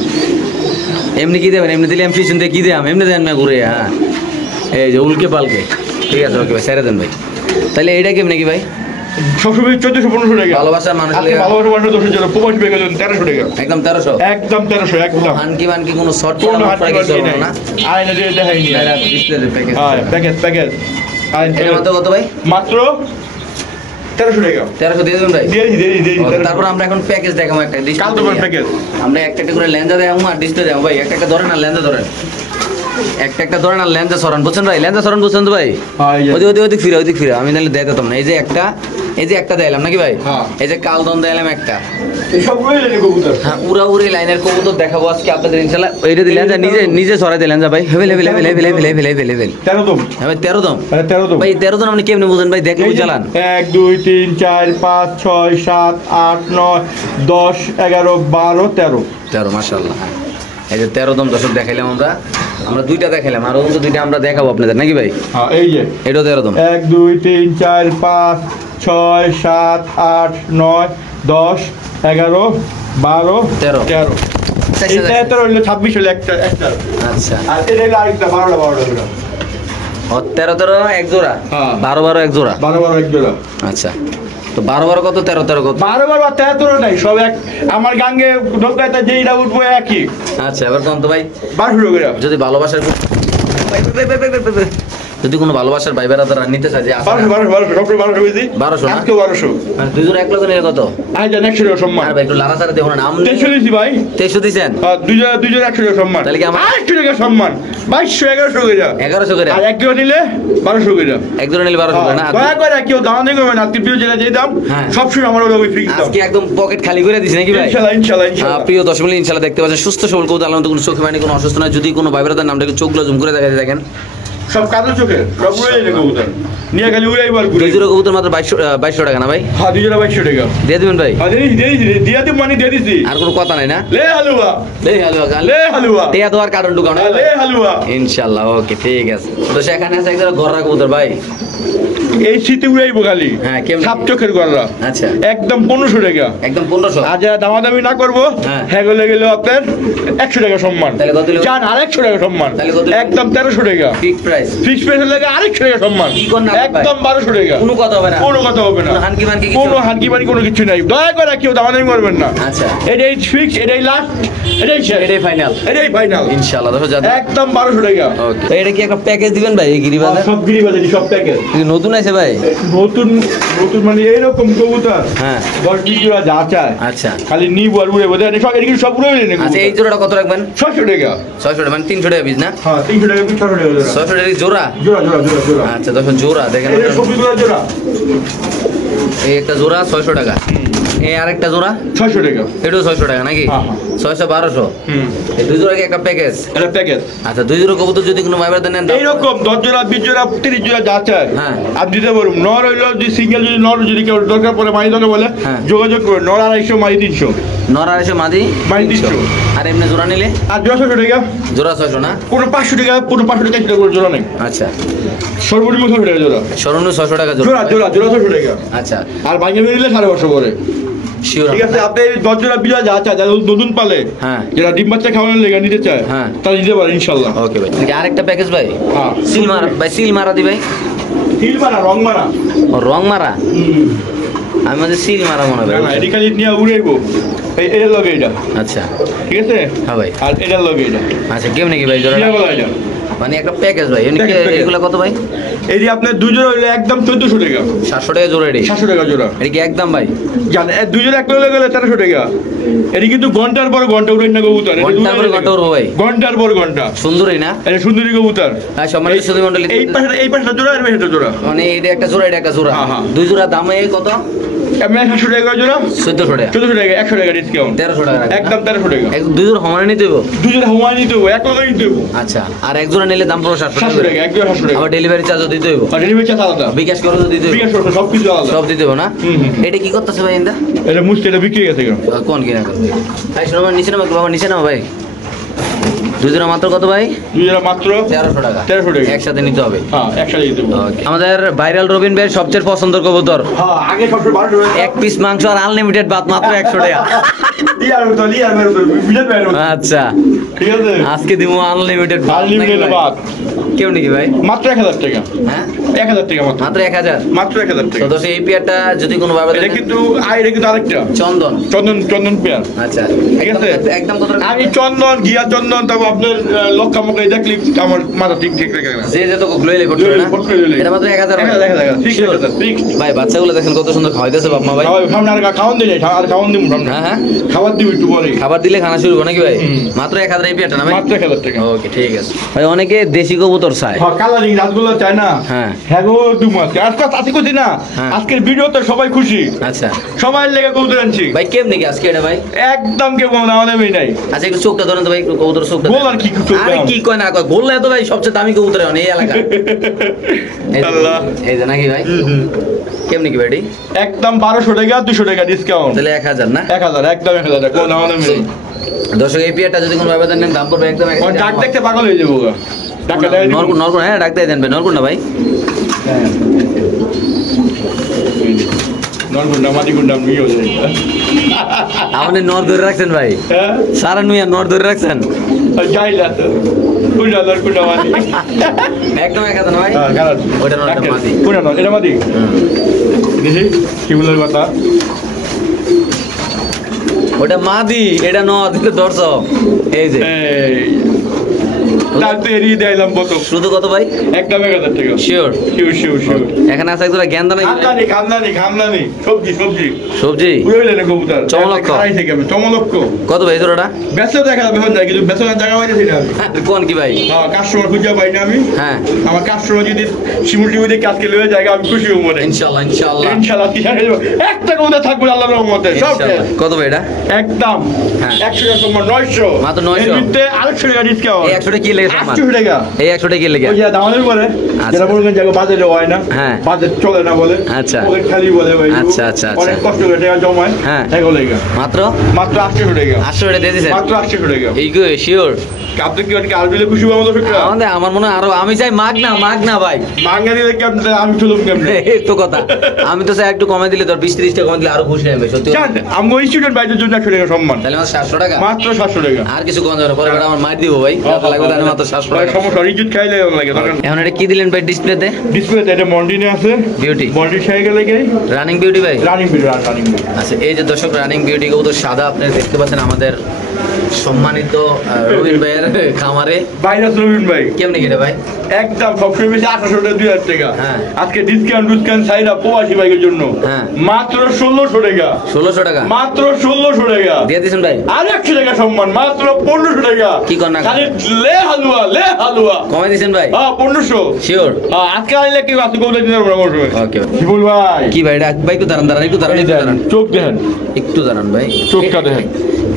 এমনি কি দেবেন? এমনি দিলে আমি পিছন দিয়ে কি দেয়াম? এমনি দেন না ঘুরে। হ্যাঁ এই যে উল্কে পালকে। ঠিক আছে ওকে ভাই, ছেড়ে দেন ভাই। তাহলে এইটা কেমনি কি ভাই? সবসময় 1400-1500 টাকা। ভালোবাসার মানুষ আজকে ভালোবাসা মানুষের দোষের জন্য প্রবাস বেগে 1300 টাকা। একদম 1300? একদম 1300 একদম। হানকি মানকি কোনো শর্ট কোনো হাত কিছু নাই না? আয়না দিয়ে দেখাইনি। Display package. হ্যাঁ প্যাকেজ এটা মাত্র কত ভাই? মাত্র 1300 টাকা। 1300 দিয়ে দেবেন ভাই? দিয়ে তারপর আমরা এখন প্যাকেজ দেখাবো একটা কাল তোমার প্যাকেজ। আমরা একটা করে লেন্সা দেখাবো আর ডিসপ্লে দেখাবো ভাই। একটা ধরেন আর লেন্সা ধরেন, একটা ধরেন আর লেন্সা সরান, বুঝছেন ভাই? লেন্সা সরান, বুঝছেন তো ভাই? ওদিক ফিরে আমি তাহলে দেখাতাম না। এই যে একটা দিলাম নাকি ভাই? হ্যাঁ। এই যে কালদন দিলাম একটা। এই সবগুলোই লেনে কবুতর। হ্যাঁ উড়ি লাইনের কবুতর দেখাবো আজকে আপনাদের ইনশাআল্লাহ। এইটা দিলেন যা নিজে সরাই দিলেন যা ভাই। হেভেল 13 দম। ভাই 13 দম? 13 দম। ভাই 13 দম আপনি কেমনে বুঝেন ভাই? দেখলে চালান। 1 2 3 4 5 6 7 8 9 10 11 12 13। 13 মাশাআল্লাহ। হ্যাঁ এই যে 13 দম দর্শক দেখাইলাম আমরা দুইটা দেখাইলাম, আর অন্য দুইটা আমরা দেখাবো আপনাদের নাকি ভাই? হ্যাঁ এই যে এটাও 13 দম। 1 2 3 4 5 6 7 8 9 10 11 12 13। এটা তো হলো 26 হলো একটা। আচ্ছা আর এটা হলো আরেকটা 12 জোড়া। ও 13 এক জোড়া? হ্যাঁ 12 এক জোড়া। 12 এক জোড়া। আচ্ছা তো 12 কত? 13 কত? 12 আর 13 নাই সব এক। আমার গাঙ্গে ঢোকাতে যেইটা উঠবো একই। আচ্ছা এবার কোন তো ভাই? 12 করে। যদি ভালোবাসার যদি কোনো ভালোবাসার ভাই বেড়াদারা নিতে চায় যে 1200 না? আজকে 1200 মানে 2 জোড়া 1 লক্ষ নিলে কত? আইজান 100 টাকা সম্মান। আর ভাই একটু লাড়াচাড়া দেখো না নাম 23 দিছি ভাই। 2300 দিছেন? হ্যাঁ 2 জোড়া 100 টাকা সম্মান। তাহলে কি আমার 800 টাকা সম্মান 2200 1100 করে 1100 করে আর এক জোড়া নিলে 1200 করে। এক জোড়া নিলে 1200 করে না? দয়া করে কেউ দাম নেই করবেন না, প্রিয় জেলা যেই দাম হ্যাঁ। সব সময় আমার ওই ফিক্স দাম। আজকে একদম পকেট খালি করে দিছি নাকি ভাই? ইনশাআল্লাহ ইনশাআল্লাহ ইনশাআল্লাহ। প্রিয় দর্শক মণ্ডলী, ইনশাআল্লাহ দেখতে পাচ্ছেন সুস্থ সবল কবুতর, আলাদা কোনো চোখে মানে কোনো অসুস্থ নয়। যদি কোনো ভাই ব্রাদার নামটাকে চোখগুলো জুম করে দেখাতে দেখেন, সব কালো চোখে সব উড়ে যায় কবুতর নিয়ে খালি উড়াই বার ঘুরে। 2 জোড়া কবুতর মাত্র 2200 টাকা না ভাই? হ্যাঁ 2 জোড়া 2200 টাকা দিয়ে দিবেন ভাই? হ্যাঁ দিয়ে দিই মানে দিয়ে দিছি। আর কোনো কথা নাই না? লে হালুয়া লে হালুয়া গাল লে হালুয়া টিয়া তো আর কার্টুন ঢুকাও না লে হালুয়া। ইনশাআল্লাহ ওকে ঠিক আছে। তো সেখানে আছে একদম ঘররা কবুতর ভাই, এই শীতে উড়াইবো খালি। হ্যাঁ কেমন? সাপ চোখের গড়রা আচ্ছা একদম 1500 টাকা। একদম 1500? আর যারা দামাদামি না করবো হ্যাঁ। হ্যাঁ গেলে আপনার 100 টাকা সম্মান। তাহলে কত দিলো? চান আর 100 টাকা সম্মান। তাহলে কত দিলো? একদম 1300 টাকা ফিক্স প্রাইস। ফিক্স প্রাইস লাগে আর 100 টাকা সম্মান। কি কর না ভাই? একদম 1200 টাকা। কোনো কথা হবে না? কোনো কথা হবে না, কোনো হানকি মানকি কিছু? কোনো হানকি মানি কোনো কিছু নাই। দয়া করে কেউ দামাদামি করবেন না। আচ্ছা এটাই ফিক্স, এটাই লাস্ট, এটাই শেষ, এটাই ফাইনাল এটাই ফাইনাল ইনশাআল্লাহ। দেখো যাদের একদম 1200 টাকা। ওকে, তো এটা কি একটা প্যাকেজ দিবেন ভাই এই গিরিবাজার? সব গিরিবাজারি সব প্যাকেজ কি নতুন আছে ভাই? নতুন নতুন মানে এইরকম কবুতর হ্যাঁ 10 জোড়া যা চায় আচ্ছা খালি নিব আর উড়ে বোঝা সব এদিকে সব উড়ে নেই। আচ্ছা এই জোড়াটা কত রাখবেন? 600 টাকা। 600 টাকা মানে 300 টাকা পিস না? হ্যাঁ 300 টাকা পিস 600 টাকা জোড়া। 600 টাকা জোড়া? জোড়া জোড়া জোড়া জোড়া। আচ্ছা দেখো জোড়া দেখেন, এই সবজি জোড়া জোড়া এই একটা জোড়া 600 টাকা, এই আরেকটা জোড়া 600 টাকা। এটাও 600 টাকা নাকি? হ্যাঁ, হ্যাঁ। 600 1200 হুম এই দুই জোড়া কি একটা প্যাকেজ? এটা প্যাকেজ। আচ্ছা 2 জোড়া কবুতর যদি কোনো ভাইবার দেন এইরকম 10 জোড়া 20 জোড়া 30 জোড়া যা চায় হ্যাঁ। আপনি দিতে পারুন। নর হইলো যদি সিঙ্গেল যদি নর যদি কেউ দরকার পড়ে মাই দরকার বলে হ্যাঁ। যোগাযোগ করুন। নর 250 মাই 300 নর 250 মাদি মাই 300। আর এমনি জোড়া নিলে আর জোড়া 600 টাকা। জোড়া 600 না? কোনো 500 টাকা পুরো 500 টাকা একটা করে জোড়া নেই। আচ্ছা সর্বনিম্ন 600 টাকা জোড়া। সর্বনিম্ন 600 টাকা জোড়া জোড়া? জোড়া জোড়া 600 টাকা। আচ্ছা আর ভাঙে নিলে 550 করে। শিওর? ঠিক আছে আপনি 10 জোড়া বিজা যা চায় যারা নতুন পালে হ্যাঁ যারা ডিম বাচ্চা খাওয়ানোর লেগে নিতে চায় হ্যাঁ। তারা নিতে পারে ইনশাল্লাহ। ওকে ভাই, কি আরেকটা প্যাকেজ ভাই? হ্যাঁ সিল মারা ভাই, সিল মারা দি ভাই? তিল মারা রং মারা। ও রং মারা? আমি মানে সিল মারা মনে না না হয়। এটি খালি নিয়ে উড়াইবো এটার লগে এটা। আচ্ছা ঠিক আছে হ্যাঁ ভাই। আর এটার লগে এটা আচ্ছা কেমনে কি ভাই কি জোড়াটা? বলা এটা মানে একটা প্যাকেজ ভাই, Package, package। এগুলো কত ভাই? এই যে আপনার 2 জোড়া হইলে একদম 1400 টাকা। 700 টাকা জোড়া এটি? 700 টাকা জোড়া। এটা কি একদম ভাই? জানেন 2 জোড়া এক লগে গেলে 1300 টাকা। এটি কিন্তু ঘন্টার পর ঘন্টা উড়াই না কবুতর। এটা ঘন্টার পর ঘন্টা উড়বো ভাই? ঘন্টার পর ঘন্টা। সুন্দরই না? এটা সুন্দরী কবুতর। হ্যাঁ সম্মানিত সুধী মণ্ডলী, এই পাশটা জোড়া আর পাশটা জোড়া। মানে এটা একটা জোড়া এটা একটা জোড়া, হ্যাঁ, হ্যাঁ। 2 জোড়া দামে কত? আমি 700 টাকা জোড়া 1400 টাকা 1400 টাকা 100 টাকা ডিসকাউন্ট 1300 টাকা রাখবেন, একদম 1300 টাকা। না? 2 জোড়া সমানে নিতে হবে? 2 জোড়া হুমায় নিতে হবে এক লগে নিতে হবে। আচ্ছা আর এক জোড়া নিলে দাম পড়ো 700 700 টাকা, টাকা এক জোড়া 700 টাকা। আবার ডেলিভারি চার্জও দিতে হবে, আর ডেলিভারি চার্জ আলাদা, বিকাশ খরচ দিতে হবে, বিকাশ করতে সব কিছু আলাদা। সব দিতে হবে না? হুম, হুম। এটা কি করতেছে ভাই ইন্দা? এটা মুস্তি এটা বিক্রি হয়ে গেছে কেন? কোন কিনা করবে ভাই? শোনো ভাই, নিচে নামা বাবা, নিচে নামা ভাই। 2 জোড়া মাত্র কত ভাই? 2 জোড়া মাত্র 1300 টাকা 1300 টাকা। একসাথে নিতে হবে। হ্যাঁ একসাথে দিতে হবে। Okay. আমাদের ভাইরাল রবিন ভাইয়ের সবচেয়ে পছন্দের কবুতর, হ্যাঁ আগে 712 টাকা এক পিস মাংস আর আনলিমিটেড ভাত মাত্র 100 টাকা। লিয়ার মতো বিলেট বাইরে মতো। আচ্ছা ঠিক আছে আজকে দিব আনলিমিটেড আনলিমিটেড বাদ কেউ নাকি ভাই? মাত্র 1000 টাকা। হ্যাঁ 1000 টাকা মাত্র মাত্র 1000। মাত্র 1000 টাকা। তো দোষ এই পেয়ারটা যদি কোনো ভাবে এটা কিন্তু এটা কিন্তু আরেকটা চন্দন চন্দন পেয়ার। আচ্ছা ঠিক আছে একদম কত টাকা? আমি চন্দন গিয়া চন্দন তবে আপনার লক্ষামকে দেখলি আমার মাথা ঠিক ঠিক রেখে গেল। যে যত লইলে করতে না এটা মাত্র 1000 ঠিক Sure? আছে ঠিক। ভাই বাচ্চাগুলো দেখেন কত সুন্দর খাওয়াইতেছে বাপ মা ভাই। সামনে আর খাওয়ান দিলে আর খাওয়ান দিব সামনে। হ্যাঁ হ্যাঁ খাবার দিব একটু পরে। খাবার দিলে খানা শুরু করবো নাকি ভাই? হুম। মাত্র 1000 এই পেয়ারটা না ভাই? মাত্র 1000 টাকা। ওকে ঠিক আছে ভাই। অনেকে দেশি কবুতর চায়। হ্যাঁ কালারিং রাসগোল্লা চাই না। হ্যাঁ হ্যাঁ গো তুমি আজকে আজকে খুশি না? হ্যাঁ। আজকের ভিডিওতে সবাই খুশি, আচ্ছা সবাই লেগে কবুতর আনছি। ভাই কেমনে কি আজকে এটা ভাই? একদম কেউ আমাদের নাই। আচ্ছা একটু চোখটা ধরেন তো ভাই, একটু কবুতর চোখটা গোল আর কি চোখ আরে দাও? কি কয় না কয়, গোল এত ভাই সবচেয়ে দামি কবুতর এখন এই এলাকা। আল্লাহ। এই যে নাকি ভাই কেমনে কি ভাই? একদম 1200 টাকা 200 টাকা ডিসকাউন্ট। তাহলে 1000 না? 1000 একদম 1000 টাকা কোন আমাদের নেই। দর্শক এই পেয়ারটা যদি কোনো ব্যবধান নেন দাম পড়বে একদম ওর ডাক দেখতে পাগল হয়ে যাবো গা। ডাকটা দেয় নরকুন নরকুন, হ্যাঁ ডাক দিয়ে দেন ভাই। নরকুন না ভাই? নরগুন্ডা মাটিগুন্ডা আমি হয়ে যায়। আপনি নর ধরে রাখছেন ভাই, হ্যাঁ সারা নুইয়া নর ধরে রাখছেন যাইলা তো কুন্ডা নরগুন্ডা মাটি। একদম 1000 না ভাই? হ্যাঁ কারণ ওইটা নর, এটা মাটি। কুন্ডা নর এটা মাটি। দেখি কি বলার কথা। ওটা মাদি, এটা নর, দিতে দর্শক এই যে এই তার তো এড়িয়ে দিলাম কত শুধু কত ভাই? একদম 1000 টাকা শিওর শিওর এখানে আছে একজোড়া গেন্দা নাকি ভাই? খামদানি সবজি সবজি বুঝলেন না কবুতর চমলক্ষ। খাই থেকে আমি চমলক্ষ কত ভাই জোড়াটা? ব্যস্ত দেখা যাবে হন যায় কিন্তু ব্যস্ত জায়গা হইতে সেটা কোন কি ভাই? হ্যাঁ কাস্টমার খুঁজে পাই না আমি হ্যাঁ আমার কাস্টমার যদি শিমুল টিভিতে কাজকে লয়ে যায় আমি খুশি হব মনে ইনশাআল্লাহ কি জানেন একটা কবুতর থাকবে আল্লাহর রহমতে সব ইনশাআল্লাহ। কত ভাই এটা? একদম হ্যাঁ। 100 টাকা তোমার 900 মাত্র 900 এর ভিতরে 800 টাকা ডিসকাউন্ট এই 100 টাকা কি লেগে সম্মান? 800 টাকা এই 100 টাকা কি লেগে? ওই যে দামানের পরে আচ্ছা। যেটা বলবেন যে বাজারে হয় না হ্যাঁ। বাজার চলে না বলে আচ্ছা। পকেট খালি বলে ভাই আচ্ছা, আচ্ছা, আচ্ছা। অনেক কষ্ট করে টাকা জমায় হ্যাঁ। এগুলো লেগা মাত্র মাত্র 800 টাকা 800 টাকা দিয়ে দিছেন? মাত্র 800 টাকা এই গো শিওর আপনি কি আর দিলে খুশি হবো আমাদের ফিকরা আমার মনে হয় আরো আমি চাই মাগ না ভাই মাঙ্গা দিলে কি আপনি আমি চলুম কেমনে এই তো কথা আমি তো চাই একটু কমে দিলে তোর 20-30 টাকা কমে দিলে আরো খুশি হবে সত্যি জান আমি স্টুডেন্ট ভাইদের জন্য 100 টাকা সম্মান তাহলে মাত্র 700 টাকা মাত্র 700 টাকা আর কিছু কম যাবে না পরে বেটা আমার মার দিব ভাই টাকা লাগবে তাহলে মাত্র 700 টাকা সমস্যা রিজুট খাইলে এমন লাগে তখন এখন এটা কি দিলেন ভাই ডিসপ্লেতে? ডিসপ্লেতে এটা মন্ডিনে আছে বিউটি মন্ডি সাইকেল লাগে রানিং বিউটি ভাই রানিং বিল আচ্ছা এই যে দর্শক রানিং বিউটি কবুতর সাদা আপনারা দেখতে পাচ্ছেন আমাদের সম্মানিত রবিন ভাইয়ের খামারে ভাইরাস রবিন ভাই কেমনে কিনে ভাই? একদম সবসময় বেশি 800 টাকা 2000 টাকা হ্যাঁ। আজকে ডিসকাউন্ট সাইডা প্রবাসী বাইকের জন্য হ্যাঁ। মাত্র 1600 টাকা 1600 টাকা মাত্র 1600 টাকা দিয়ে দিয়েছেন ভাই? আর 100 টাকা সম্মান মাত্র 1500 টাকা কি কর না খালি লে হালুয়া কমে দিয়েছেন ভাই? হ্যাঁ 1500 শিওর আজকে আইলে কি আজকে কোথায় দিতে পারবো আমার সময় ওকে বিপুল ভাই কি ভাই এটা ভাই একটু দাঁড়ান একটু দাঁড়ান চোখ দেখেন একটু দাঁড়ান ভাই চোখটা দেখেন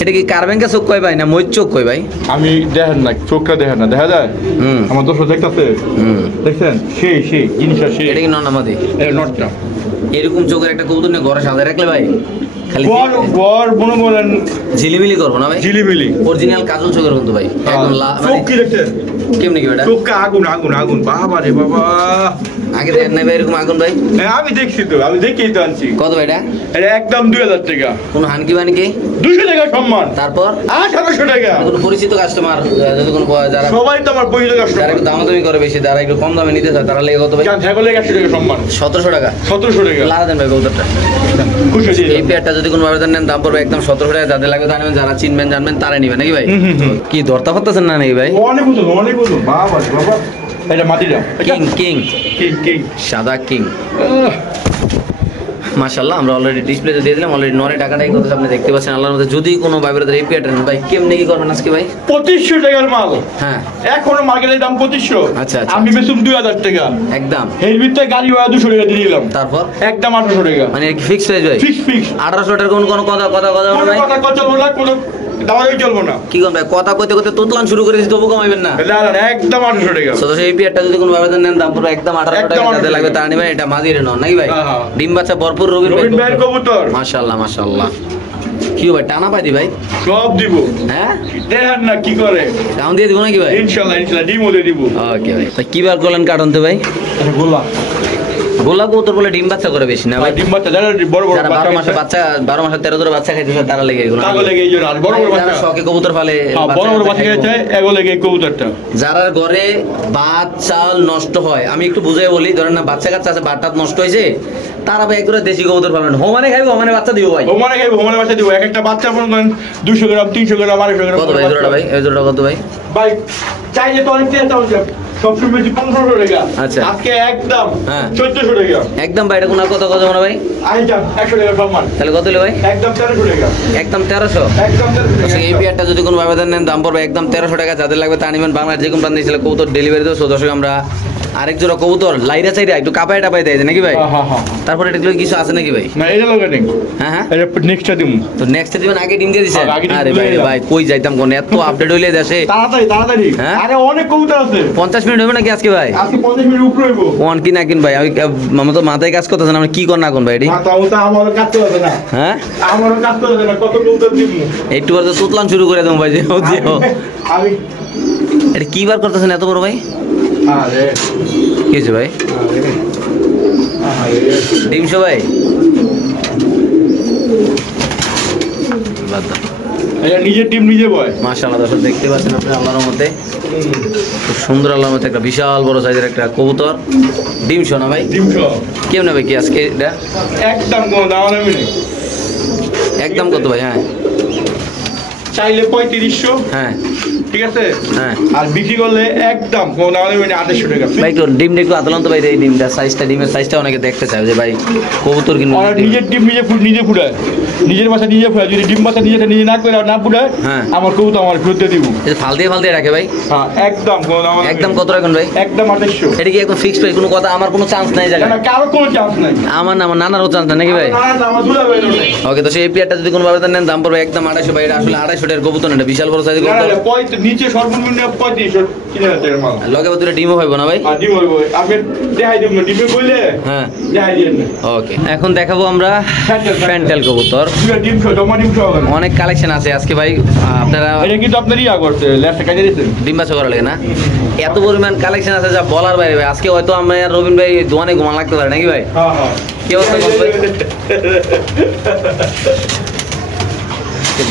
এটা কি কারবেঙ্কা চোখ কয় ভাই না মই চোখ কয় ভাই? আমি দেখেন না চোখটা দেখেন না দেখা যায় হুম আমার দোষ দেখতেছে হুম দেখছেন সেই জিনিসটা সেই এটা কি ননামাদি নটটা এরকম চোখের একটা কবুতর নিয়ে ঘরে সাজায় রাখলে ভাই খালি গড় মনে বলেন ঝিলিমিলি করবো না ভাই? ঝিলিমিলি অরিজিনাল কাজল চোখের কিন্তু ভাই একদম চোখ কি দেখছেন কেমনি কি বেটা? চোখটা আগুন বাবা রে বাবা আগে দেখেন নাই ভাই এরকম আগুন ভাই? হ্যাঁ, আমি দেখছি তো আমি দেখেই তো আনছি কত ভাই এটা? এটা একদম 2000 টাকা কোনো হানকি বানকি 200 টাকা সম্মান তারপর 1800 টাকা কোনো পরিচিত কাস্টমার যদি কোনো যারা সবাই তো আমার পরিচিত যারা কাস্টমার একটু দামাদামি করে বেশি যারা একটু কম দামে নিতে চায় তারা লেগে কত ভাই? জান ছাগলে 100 টাকা সম্মান 1700 টাকা 1700 টাকা লাগাতেন দেন ভাই কবুতরটা খুশি হয়েছি এই পেয়ারটা যদি কোনো ভাবে নেন দাম পড়বে একদম 1700 টাকা যাদের লাগবে তা নেবেন যারা চিনবেন জানবেন তারাই নেবেন নাকি ভাই? কি দরতা পারতেছেন না নাকি ভাই? অনেক বুঝুন বাবা রে বাবা এটা মাটিটা কিং কিং সাদা কিং মাশাআল্লাহ আমরা অলরেডি ডিসপ্লেতে দিয়ে দিলাম অলরেডি নরে টাকাটাই কথা আপনি দেখতে পাচ্ছেন আল্লাহর মধ্যে যদি কোনো ভাইব্রেটার এই পেয়ারটা নেন ভাই কেমনে কি করবেন আজকে ভাই? 2500 টাকার মাল হ্যাঁ এখনো মার্কেটের দাম 2500 আচ্ছা, আচ্ছা। আমি বেচুম 2000 টাকা একদম এর ভিতরে গাড়ি ভাড়া 200 টাকা দিয়ে দিলাম তারপর একদম 800 টাকা মানে ফিক্স প্রাইস ভাই? ফিক্স 1800 টাকার কোনো কথা কোনো ভাই? কথা চলবো না কোনো দামাদামি চলবো না কি কোন ভাই কথা কইতে তোতলান শুরু করে দিছি তবু কমাইবেন না? না একদম 800 টাকা তো এই পেয়ারটা যদি কোনো ভাবে নেন দাম পুরো একদম 1800 টাকা একদম যাদের লাগবে তারা নেবেন এটা মাদিরে নন নাকি ভাই? হ্যাঁ, হ্যাঁ। ডিম বাচ্চা ভরপুর রবিন ভাইয়ের কবুতর মাশাআল্লাহ কি ভাই টানা পাই দি ভাই? সব দিব হ্যাঁ দেখেন না কি করে দাম দিয়ে দিব নাকি ভাই? ইনশাআল্লাহ ডিমও দিয়ে দিব ওকে ভাই তা কি বার করলেন কাটনতে ভাই? আচ্ছা গোলা গোলা কবুতর বলে ডিম বাচ্চা করে বেশি না ভাই? ডিম বাচ্চা যারা বড় যারা 12 মাসে 13 বাচ্চা খাইতে চায় তারা লেগে এগুলো তাহলে লেগে এই জন্য আর বড় যারা বাচ্চা শখে কবুতর পালে বড় বাচ্চা খেতে চায় এগো লেগে এই কবুতরটা যারা ঘরে ভাত চাল নষ্ট হয় আমি একটু বুঝাই বলি ধরেন না বাচ্চা কাচ্চা আছে ভাত টাত নষ্ট হয়েছে তারা ভাই একবারে দেশি কবুতর পালন হোমানে খাইবো হোমানে বাচ্চা দিব ভাই হোমানে খাইবো হোমানে বাচ্চা দিব একটা বাচ্চা মনে করেন 200 গ্রাম 300 গ্রাম 250 গ্রাম কত ভাই জোড়াটা ভাই এই জোড়াটা কত ভাই? ভাই চাইলে তো অনেক চেষ্টা হচ্ছে সবসময় বেশি 1500 টাকা আচ্ছা। আজকে একদম হ্যাঁ। 1400 টাকা একদম ভাই এটা কোনো কথা কথা মনে ভাই? আই যান 100 টাকা সম্মান তাহলে কত হলো ভাই? একদম 1300 টাকা একদম 1300 একদম 1300 টাকা এই পেয়ারটা যদি কোনো ভাবে নেন দাম পড়বে একদম 1300 টাকা যাদের লাগবে তা নেবেন বাংলার যে কোনো প্রান্তে ছিল কবুতর ডেলিভারি দেবো দর্শক আমরা আরেক জোড়া কবুতর লাইরা চাইরা একটু কাপায় টাপায় দেয় নাকি ভাই? হ্যাঁ তারপরে এটা কিছু আছে নাকি ভাই? না এটা লোকে নেই হ্যাঁ এটা নেক্সটটা দিমু তো নেক্সট দিবেন আগে ডিম দিয়ে দিছেন? হ্যাঁ, আগে ডিম আরে দিয়ে ভাই দিলাম। ভাই কই যাইতাম কোন এত আপডেট হইলে দেশে তাড়াতাড়ি হ্যাঁ? আরে অনেক কবুতর আছে 50 মিনিট হবে নাকি আজকে ভাই? আজকে 50 মিনিট উপরে হইবো কোন কি না কিন ভাই আমি আমার তো মাথায় কাজ করতেছেন আমরা কি কর না কোন ভাই এটি? মাথা ওটা আমারও কাজ করতে না হ্যাঁ আমারও কাজ করতে না কত কবুতর দিমু একটু বার তুতলান শুরু করে দেবো ভাই যে আমি এটা কি বার করতেছেন এত বড় ভাই? আরে কি হয়েছে ভাই? আরে ডিমশো ভাই বাদ দাও। এটা নিজের টিম নিজে বয় মাশাআল্লাহ দর্শক দেখতে পাচ্ছেন আপনি আল্লাহর মধ্যে খুব সুন্দর আল্লাহর মধ্যে একটা বিশাল বড় সাইজের একটা কবুতর ডিমশো না ভাই? টিম সহ কেমন ভাই কি আজকে এটা একদম কোনো দাম নেই একদম কত ভাই? হ্যাঁ চাইলে 3500 হ্যাঁ ঠিক আছে হ্যাঁ। আর বিক্রি করলে একদম কোনো দাম নেই 2800 টাকা ভাই একটু ডিমটা একটু আতলান তো ভাই, এই ডিমটা সাইজটা, ডিমের সাইজটা অনেকে দেখতে চায় যে ভাই কবুতর কিনবো। আর নিজের ডিম নিজে ফুটায়, নিজের বাসা নিজে ফুটায়, যদি ডিম বাসা নিজে না করে না ফুটায় হ্যাঁ। আমার কবুতর আমার ফেরত দিয়ে দিব। এই যে ফাল দিয়ে রাখে ভাই, হ্যাঁ একদম কোনো দাম নেই। একদম কত রাখুন ভাই? একদম 2800। এটা কি একদম ফিক্সড ভাই, কোনো কথা আমার কোনো চান্স নাই জায়গা? না কারো কোনো চান্স নাই, আমার না, আমার নানারও চান্স নাই নাকি ভাই? না না আমার দুলা ভাই নেই। ওকে, তো সেই পেয়ারটা যদি কোনো ভাবে নেন দাম পড়বে একদম 250 ভাই। এটা আসলে 250 টাকার কবুতর না, এটা বিশাল বড় সাইজের না কবুতর। না নিচে সর্বনিম্ন 3500 কিনা মাল। লগে ভিতরে ডিমও হইব না ভাই? আর ডিম হইব, আপনি দেখাই দিব না ডিমে কইলে হ্যাঁ দেখাই দিবেন না। ওকে, এখন দেখাবো আমরা ফ্যান্টেল কবুতর। পুরো ডিম সহ জমা ডিম সহ হবে। অনেক কালেকশন আছে আজকে ভাই, আপনারা এটা কিন্তু আপনার ইয়া করছে লেফট কাজে দিয়েছেন। ডিম বাচ্চা করা লাগে না, এত পরিমাণ কালেকশন আছে যা বলার বাইরে ভাই। আজকে হয়তো আমি আর রবিন ভাই দোয়ানে ঘুমান লাগতে পারে নাকি ভাই? হ্যাঁ হ্যাঁ কি অবস্থা বল ভাই?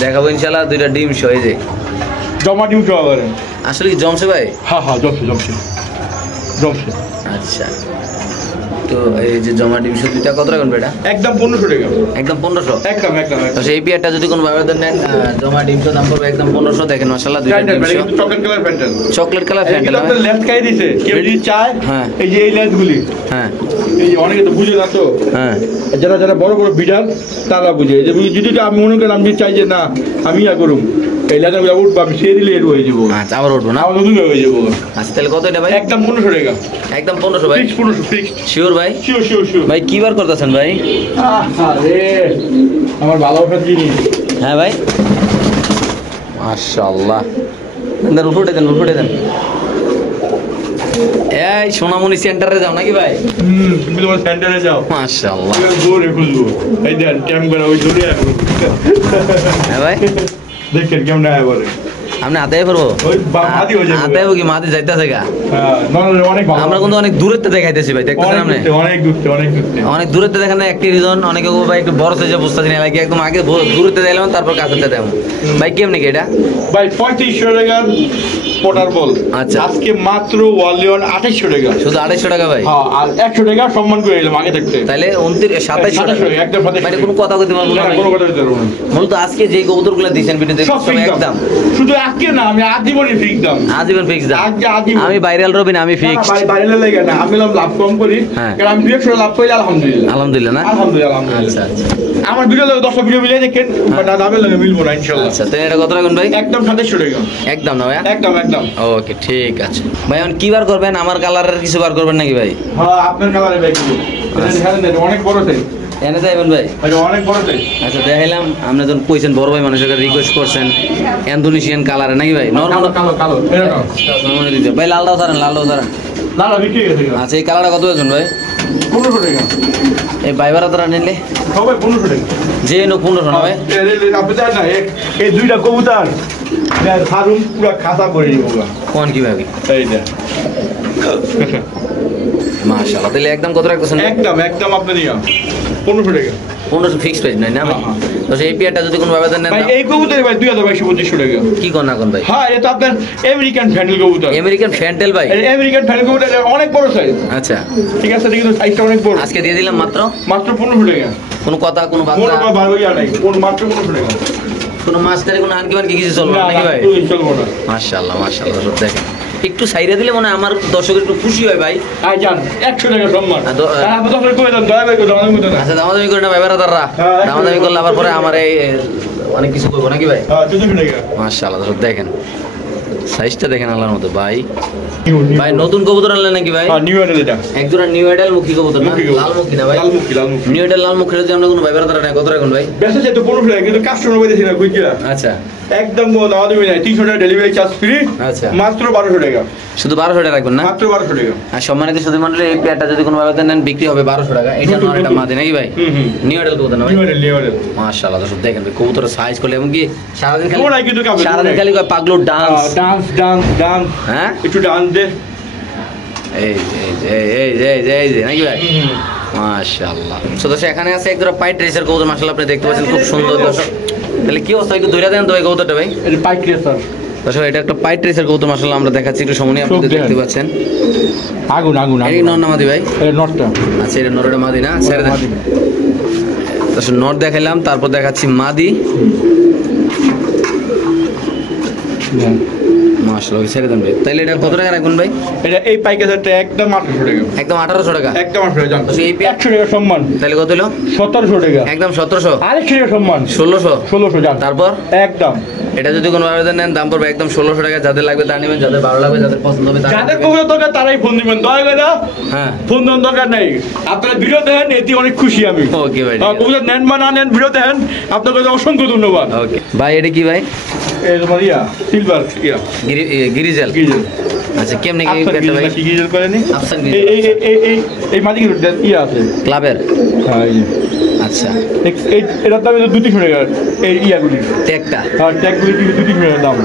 দেখাবো ইনশাআল্লাহ দুইটা ডিম সহ। এই যে জমা ডিম সহ হবে। আসলে কি জমছে ভাই? হ্যাঁ হ্যাঁ জমছে জমছে জমছে। আচ্ছা, তো এই যে জমা ডিম সহ দুইটা কত রাখুন বেটা? একদম 1500 টাকা। একদম 1500। একদম একদম তো সেই পেয়ারটা যদি কোনো ভাবে নেন জমা ডিম সহ দাম পড়বে একদম 1500। দেখেন মাশাআল্লাহ দুইটা ডিম সহ, chocolate colour fantail, chocolate colour fantail. আপনার লেফট কাই দিয়েছে কেউ যদি চায়। হ্যাঁ। এই যে এই লেন্সগুলি, হ্যাঁ এই যে অনেকে তো বুঝে না তো, হ্যাঁ যারা যারা বড় বড় বিডার তারা বুঝে যে যদি আমি মনে করি আমি চাই যে না আমি ইয়া করুম এই লেন্সগুলো উঠবো আমি সে দিলে এর হয়ে যাবো। আচ্ছা, আবার উঠবো না? আমার নতুন হয়ে যাবো। আচ্ছা তাহলে কত এটা ভাই? একদম 1500 টাকা। একদম 1500 ভাই? Fix 1500 fix. শিওর ভাই? Sure sure sure. ভাই কি বার করতেছেন ভাই? আরে আমার ভালোবাসার জিনিস। হ্যাঁ ভাই মাশাআল্লাহ, দেন উঠে দেন, উঠে দেন। এই সোনামণি সেন্টারে যাও নাকি ভাই? তুমি তোমার সেন্টারে যাও। মাশাআল্লাহ। গোরে খুলবো এই দেন ক্যাম্প করে ওই ধরে হ্যাঁ ভাই দেখেন কেমন আয় বলে আপনি আতায় করবো? ওই মাদি হয়ে যাবে। আতায় কি মাদি যাইতেছে গা? হ্যাঁ অনেক ভালো। আমরা কিন্তু অনেক দূরত্বে দেখাইতেছি ভাই, দেখতেছেন আপনি? অনেক দূরতে অনেক দূরতে অনেক দূরত্বে দেখেন না, একটি রিজন। অনেকে বলবে ভাই একটু বড় সাইজে বুঝতে দিন লাগে, একদম আগে দূরত্বে দিলাম তারপর কাছেতে দেবো। ভাই কেমনি কি এটা? ভাই 3500 টাকার পটার বল। আচ্ছা। আজকে মাত্র ওয়ালিয়ন 2800 টাকা। শুধু 250 টাকা ভাই? হ্যাঁ আর 100 টাকা সম্মান করে এলাম আগে থাকতে। তাহলে 2700 টাকা একদম 2700 মানে কোনো কথা কইতে পারবো না ভাই? কোনো কথা বলতে পারবো না। মূলত আজকে যে কবুতরগুলো দিয়েছেন ভিডিওতে সব সব fixed একদম দাম। শুধু আজকে না আমি আজীবনই ফিক্স দাম। আজীবন ফিক্স দাম। আজীবন। আমি ভাইরাল রবিন, আমি না, ফিক্স। না, বাইরে লাগে না আমি লাভ কম করি। হ্যাঁ। কারণ আমি 200 লাভ করি আলহামদুলিল্লাহ। আলহামদুলিল্লাহ না? আলহামদুলিল্লাহ আচ্ছা আলহামদুলিল্লাহ। আচ্ছা আমার ভিডিও 10 ভিডিও মিলিয়ে দেখেন বাট দামের লাগে মিলবো না ইনশাআল্লাহ। আচ্ছা, তো এটা কত রাখুন ভাই? একদম 2700 টাকা। একদম না ভাই? একদম একদম। ওকে ঠিক আছে ভাই। এখন কি বার করবেন? আমার কালারের কিছু বার করবেন নাকি ভাই? হ্যাঁ আপনার কালারে ব্যাগ দিব। এটা দেখেন অনেক বড় সাইজ। এনে যাইবেন ভাই? এটা অনেক বড় সাইজ। আচ্ছা দেখাইলাম, আপনি যখন কইছেন বড় ভাই মানুষের রিকোয়েস্ট করছেন ইন্দোনেশিয়ান কালারে নাকি ভাই? নরমাল কালো কালো এটা নাও। ভাই লালটাও ছাড়েন, লালটাও ছাড়েন। না না বিক্রি হয়ে গেছে। আচ্ছা এই কালারটা কত বেছেন ভাই? 1500 টাকা। এই বাইবার তারা নিলে সবাই 1500 টাকা। যে নো 1500 না ভাই? আপনি জানেন না এই দুইটা কবুতর সারুন পুরো খাতা করে দিব। কোন কি ভাবি? এইটা মাশাআল্লাহ, তাহলে একদম কত রাখতেছেন? একদম একদম আপনি নিয়া 1500 টাকা। 1500 ফিক্স প্রাইস নাই না ভাই? হ্যাঁ, তো সেই পেয়ারটা যদি কোনো ভাবে নেন ভাই এই কবুতর ভাই 2225 টাকা। কি কোন না কোন ভাই? হ্যাঁ এটা আপনার আমেরিকান ফ্যান্টেল কবুতর। আমেরিকান ফ্যান্টেল ভাই? আমেরিকান ফ্যান্টেল কবুতর অনেক বড় সাইজ। আচ্ছা ঠিক আছে কিন্তু সাইজটা অনেক বড়। আজকে দিয়ে দিলাম মাত্র মাত্র 1500 টাকা। কোনো কথা কোনো কোনো বার্তা ভালো ইয়া নাই মাত্র 1500 টাকা। কোনো মাস্টারে কোনো আনকি বানকি কিছু চলবে না নাকি ভাই? চলবো না। মাশাআল্লাহ মাশাআল্লাহ, সব দেখেন একটু সাইরা দিলে মনে হয় আমার দর্শকের একটু খুশি হয় ভাই। আই জান 100 টাকা সম্মান। আর দ- আপনি তো করে দেন দয়া করে দাম করে দেন। আচ্ছা দামাদামি করে না ভাই বারাদাররা? হ্যাঁ, দামাদামি করলে আবার পরে আমার এই অনেক কিছু করবো নাকি ভাই? হ্যাঁ 1400 টাকা। মাশাআল্লাহ, সব দেখেন সাইজটা দেখেন আল্লাহর মতো ভাই। ভাই নতুন কবুতর আনলেন নাকি ভাই? হ্যাঁ নিউ এডেল এটা। এক জোড়া নিউ আইডাল মুখী কবুতর না? মুখী কবুতর। লাল মুখী না ভাই? লালমুখী লালমুখী। নিউ আইডাল লাল মুখীর যদি আমরা কোনো ভাই বারাদাররা নেয় কত রাখুন ভাই? বেশি যেত 1500 টাকা কিন্তু কাস্টমার বলেছি না কইছিলা। আচ্ছা একদম দাও দিবি না 300 টাকা ডেলিভারি চার্জ ফ্রি। আচ্ছা। মাত্র 1200 টাকা। শুধু 1200 টাকা রাখবেন না? মাত্র 1200 টাকা। আর সম্মানিত সুধী মণ্ডলী, এই পেয়ারটা যদি কোনো ভাবে নেন বিক্রি হবে 1200 টাকা। এটা নর এটা মাদি নাকি ভাই? হুম। নিউ আইডাল কবুতর না ভাই? নিউ এডেল। মাশাআল্লাহ, দর্শক দেখেন ভাই কবুতরের সাইজ করলে এমন কি সারাদিন খালি ওরাই কিন্তু কাবে, সারাদিন ওরাই। খালি কয় পাগলুর ডান্স। Dance dance dance. হ্যাঁ একটু ডান্স দে। এই যে, এই যে নাকি ভাই? মাশাআল্লাহ। সো দর্শক এখানে আছে এক জোড়া পাইট রেসার কবুতর, মাশাআল্লাহ আপনি দেখতে পাচ্ছেন খুব সুন্দর দর্শক। তাহলে কি অবস্থা একটু ধরে দেন তো ভাই কবুতরটা ভাই। এটা পাইক রেসার। দর্শক এটা একটা পাইট রেসার কবুতর, মাশাআল্লাহ আমরা দেখাচ্ছি একটু সামনে আপনাদের চোখ দেখতে দেন। পাচ্ছেন। আগুন আগুন এই আগুন। নর না মাদি ভাই? এটা নটটা। আচ্ছা এটা নরটা মাদি না? ছেড়ে দেন। দর্শক নর দেখাইলাম, তারপর দেখাচ্ছি মাদি। মাশাআল্লাহ, ছেড়ে দেন ভাই। তাহলে এটা কত টাকা রাখবেন ভাই? এটা এই পাইকারিটা একদম 1800 টাকা। একদম 1800 টাকা। একদম 1800 জান। তো এই 100 টাকা সম্মান। তাহলে কত হলো? 1700 টাকা। একদম 1700। আরেকশো টাকা সম্মান। 1600 জান। তারপর একদম এটা যদি কোনো আবেদন নেন দাম পড়বে একদম 1600 টাকা। যাদের লাগবে তা নেবেন, যাদের ভালো লাগবে, যাদের পছন্দ হবে যাদের কবুতর দরকার তারাই ফোন দিবেন, দয়া করে হ্যাঁ ফোন দেওয়ার দরকার নাই। আপনারা ভিডিও দেখেন, এতে অনেক খুশি আমি। ওকে ভাই, কবুতর নেন বা না নেন, ভিডিও দেখেন, আপনাকে অসংখ্য ধন্যবাদ। ওকে ভাই। এটা কি ভাই? এই তোমার সিলভার গিরিজেল। আচ্ছা, কেমনে কি পেটটা ভাই? গিরিজেল করেনি আফসান এই মাঝে আছে ক্লাবের। হ্যাঁ আচ্ছা, এটার দাম 200 টাকা। এই ইয়াগুলি ট্যাগটা, ট্যাগগুলি 200 টাকা দাম।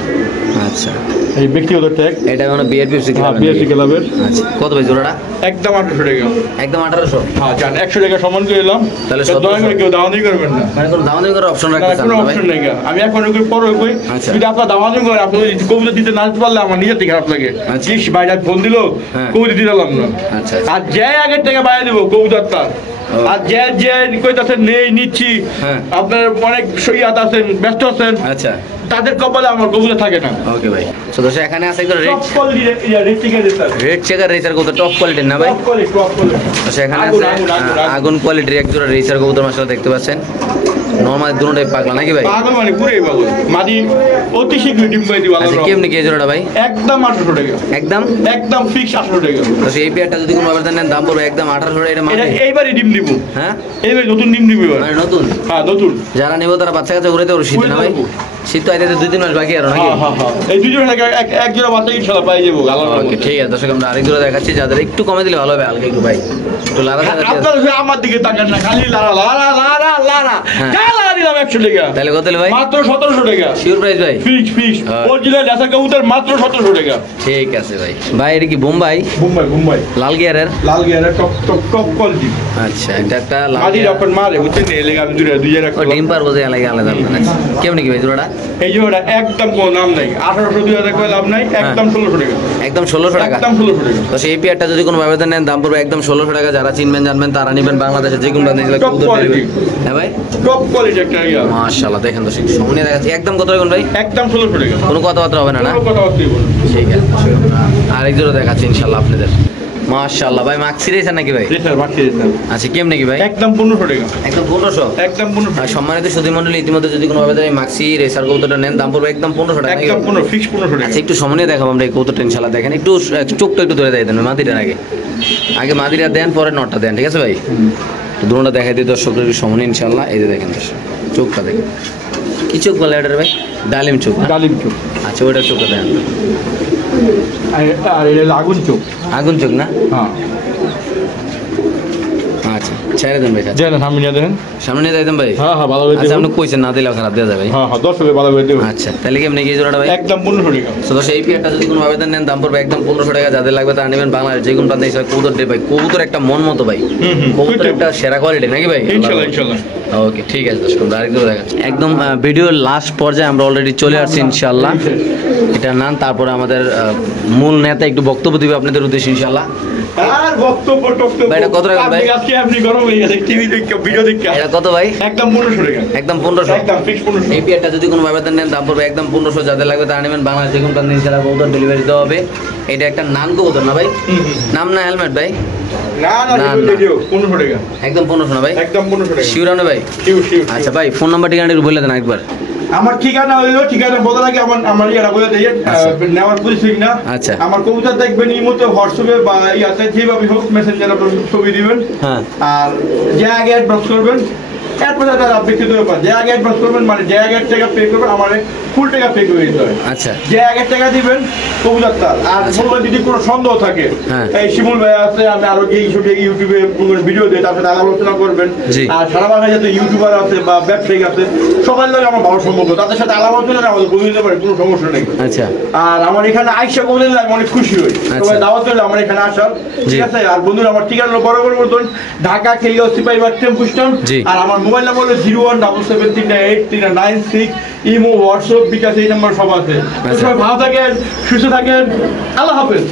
আচ্ছা, এই ব্যক্তিগত ট্যাগ। এটা মানে বিআরপিএফসি বিএসসি ক্লাবের। আচ্ছা, কত ভাই জোড়াটা? একদম 1800 টাকা। একদম 1800। হ্যাঁ জান, 100 টাকা সমান করে এলাম। তাহলে দয়া করে কেউ দামাদামি করবেন না। মানে কোনো দামাদামি করার অপশন রাখতে চান কোনো না ভাই? অপশন নেই। আমি এখন ওকে পরে কই, আচ্ছা। যদি আপনারা দামাদামি করেন, আপনি কবিতা দিতে না পারলে আমার নিজের থেকে খারাপ লাগে। আচ্ছা। ইস ভাইটা ফোন দিল, হ্যাঁ। কবিতা দিতে পারলাম না। আচ্ছা, আর যে আগের টাকা বাইরে দেবো কবিতারটা। আর যে যে কইতাছেন নেই নিচ্ছি, হ্যাঁ। আপনার অনেক সইয়াত আছেন, ব্যস্ত আছেন, আচ্ছা, তাদের কপালে আমার কবিতা থাকে না। ওকে ভাই। তো দর্শক এখানে আছে একদম টপ কোয়ালিটি রেট থেকে দিতেন। রেড চেকার রেসার কবুতর, টপ কোয়ালিটির না ভাই? Top quality. তো সেখানে আছে আগুন কোয়ালিটির এক জোড়া রেসার কবুতর মাশাআল্লাহ দেখতে পাচ্ছেন। নরমাল দুটোটাই পাগলা নাকি ভাই? পাগল মানে পুরোই পাগল। মাদি অতি শীঘ্রই ডিম পাই দিব। আচ্ছা, কেমনি কি এই জোড়াটা ভাই? একদম 1800 টাকা। একদম ফিক্স 1800 টাকা। তো এই পেয়ারটা যদি কোনো আবেদন নেন দাম পড়বে একদম 1800 টাকা। এটা এটা মানে এইবারই ডিম দিব। হ্যাঁ, এইবার নতুন ডিম দিব এবার। মানে নতুন? হ্যাঁ নতুন। যারা নেব তারা বাচ্চা কাছে উড়াইতে পারবে শীতে না ভাই? শীত তো আইতে 2-3 মাস বাকি আর নাকি? হ্যাঁ এই দুজন এক জোড়া বাচ্চা ইনশাআল্লাহ পাই যাবো। ওকে ঠিক আছে দর্শক, আমরা আরেক জোড়া দেখাচ্ছি। যাদের একটু কমে দিলে ভালো হবে হালকা একটু ভাই, একটু লারা আপনারা আমার দিকে তাকান না, খালি লারা লারা লারা লারা। হ্যাঁ। যা লারা দিলাম 100 টাকা। তাহলে কত হলো ভাই? মাত্র 1700 টাকা। শিওর প্রাইস ভাই? ফিক্স অরিজিনাল লেসা কবুতর মাত্র 1700 টাকা। ঠিক আছে ভাই। ভাই এটা কি বোম্বাই? বোম্বাই লাল গিয়ারের? লাল গিয়ারের টপ কোয়ালিটি। আচ্ছা, এটা একটা লাল মাদি গিয়ার। রকম মারে বুঝছেন, এই লেগে আমি দুই জায়গা ও ডিম পার বোঝে আলাদা আলাদা। কেমনি কি ভাই জোড়াটা? এই জোড়াটা একদম কোনো নাম নাই। 1800 2000 করে লাভ নাই, একদম 1600 টাকা। একদম 1600 টাকা। একদম 1600 টাকা। তো সেই পেয়ারটা যদি কোনো আবেদন নেন দাম পড়বে একদম 1600 টাকা। যারা চিনবেন জানবেন তারা নেবেন। বাংলাদেশের যে কোনো প্রান্তে গেলে Top কবুতর quality। ডেলিভারি। হ্যাঁ ভাই, টপ কোয়ালিটি একটা ইয়া। মাশাআল্লাহ দেখেন তো সামনে দেখাচ্ছি। একদম কত রাখবেন ভাই? একদম 1600 টাকা। কোনো কথাবার্তা হবে না না? কোনো কথাবার্তাই বলুন। ঠিক আছে, আরেক জোড়া দেখাচ্ছি ইনশাআল্লাহ আপনাদের। মাশাআল্লাহ ভাই, মাক্সি রেসার নাকি ভাই? জি স্যার, বাকি দিন। আচ্ছা, কেমনে কি ভাই? একদম 1500 টাকা। একদম 1500। একদম 1500 আর সম্মানিত সুধী মণ্ডলী, ইতিমধ্যে যদি কোনো আবেদন এই মাক্সি রেসার কবুতরটা নেন দাম পড়বে একদম 1500 টাকা। একদম 15 ফিক্স 1500 টাকা। আচ্ছা, একটু সময় দেখাবো আমরা এই কবুতরটা ইনশাআল্লাহ। দেখেন একটু চোখটা একটু ধরে দেন মাদিটার আগে মাদিরা দেন, পরে নটটা দেন, ঠিক আছে ভাই? তো দুটোটা দেখাই দিই দর্শকদের একটু সময় ইনশাআল্লাহ। এই যে দেখেন দর্শক, চোখটা দেখেন। কি চোখ বলে এটার ভাই? ডালিম চোখ না? ডালিম চোখ। আচ্ছা, ওইটার চোখটা দেন। আর এটা আগুন চোখ। আগুন চোখ না? হ্যাঁ আচ্ছা, ছেড়ে দেন ভাই। দেন সামনে নিয়ে দেখেন। সামনে নিয়ে যাইতাম ভাই? হ্যাঁ ভালো করে আচ্ছা, দেবেন। আপনি কইছেন না দিলেও খারাপ দেওয়া যাবে ভাই? হ্যাঁ 10 টাকা ভালো করে দেবেন। আচ্ছা, তাহলে কেমনি কি জোড়াটা ভাই? একদম 1500 টাকা। তো দর্শক এই পেয়ারটা যদি কোনো আবেদন নেন দাম পড়বে একদম 1500 টাকা। যাদের লাগবে তারা নেবেন। বাংলাদেশ যে কোনো প্রান্তে হিসাবে কবুতর ডে ভাই। কবুতর একটা মন মতো ভাই। কবুতর একটা সেরা কোয়ালিটি নাকি ভাই? ইনশাআল্লাহ। ওকে ঠিক আছে দর্শক, আরেক জোড়া দেখাচ্ছি। একদম ভিডিওর লাস্ট পর্যায়ে আমরা অলরেডি চলে আসছি ইনশাআল্লাহ। এটা নান, তারপরে আমাদের মূল নেতা একটু বক্তব্য দিবে আপনাদের উদ্দেশ্যে ইনশাআল্লাহ। আর বক্তব্য ভাই এটা কত টাকা ভাই? আপনি গরম হয়ে গেছে টিভি দেখে, ভিডিও দেখে। এটা কত ভাই? একদম 1500 টাকা। একদম 1500। একদম ফিক্স 1500। এই পেয়ারটা যদি কোনো আবেদন নেন দাম পড়বে একদম 1500। যাদের লাগবে তারা নেবেন। বাংলাদেশ যে কোনো প্রান্তে ইনশাআল্লাহ কবুতর ডেলিভারি দেওয়া হবে। এটা একটা নান কবুতর না ভাই? নাম না হেলমেট ভাই? না ভিডিও 1500 টাকা। একদম 1500 না ভাই? একদম 1500 টাকা। শিওর না ভাই? শিওর। আচ্ছা ভাই, ফোন নাম্বার ঠিকানাটা একটু বলে দেন একবার। আমার ঠিকানা হইলো, ঠিকানা বলার আগে আমার ইয়াটা বলে দিই। নেওয়ার পরিচয় না। আচ্ছা। আমার কবুতর দেখবেন এই মতো হোয়াটসঅ্যাপে বা ইয়াতে যেভাবে হোক মেসেঞ্জারে ছবি দিবেন। হ্যাঁ। আর যে আগে অ্যাডভান্স করবেন, এরপরে তার ব্যক্তিগত ব্যাপার। যে আগে অ্যাডভান্স করবেন মানে যে আগে টাকা পে করবেন, আমার ফুল টাকা পে করে দিতে হয়। আচ্ছা। যে আগে টাকা দিবেন কবুতর তার। আর বলবেন যদি কোনো সন্দেহ থাকে, হ্যাঁ। এই শিমুল ভাই আছে, আমি আরো যে ইউটিউবে ভিডিও দিই তার সাথে আলাপ আলোচনা করবেন। জি। আর সারা বাংলায় যাতে ইউটিউবার আছে বা ব্যবসায়িক আছে, সবার লোক আমার ভালো সম্পর্ক, তাদের সাথে আলাপ আলোচনা আমাদের বলে দিতে পারে, কোনো সমস্যা নেই। আচ্ছা। আর আমার এখানে আইসা বলে দিলে আমি অনেক খুশি হই। সবাই দাওয়াত দিলে আমার এখানে আসার, ঠিক আছে? আর বন্ধুরা আমার ঠিকানা বরাবর মতন ঢাকা খেলিও সিপাহীবাগ টেম্পু স্ট্যান্ড। আর আমার মোবাইল নাম্বার হলো 017738996। ইমো, হোয়াটসঅ্যাপ, বিকাশ এই নাম্বার সব আছে। সবাই ভালো থাকেন, সুস্থ থাকেন। আল্লাহ হাফেজ।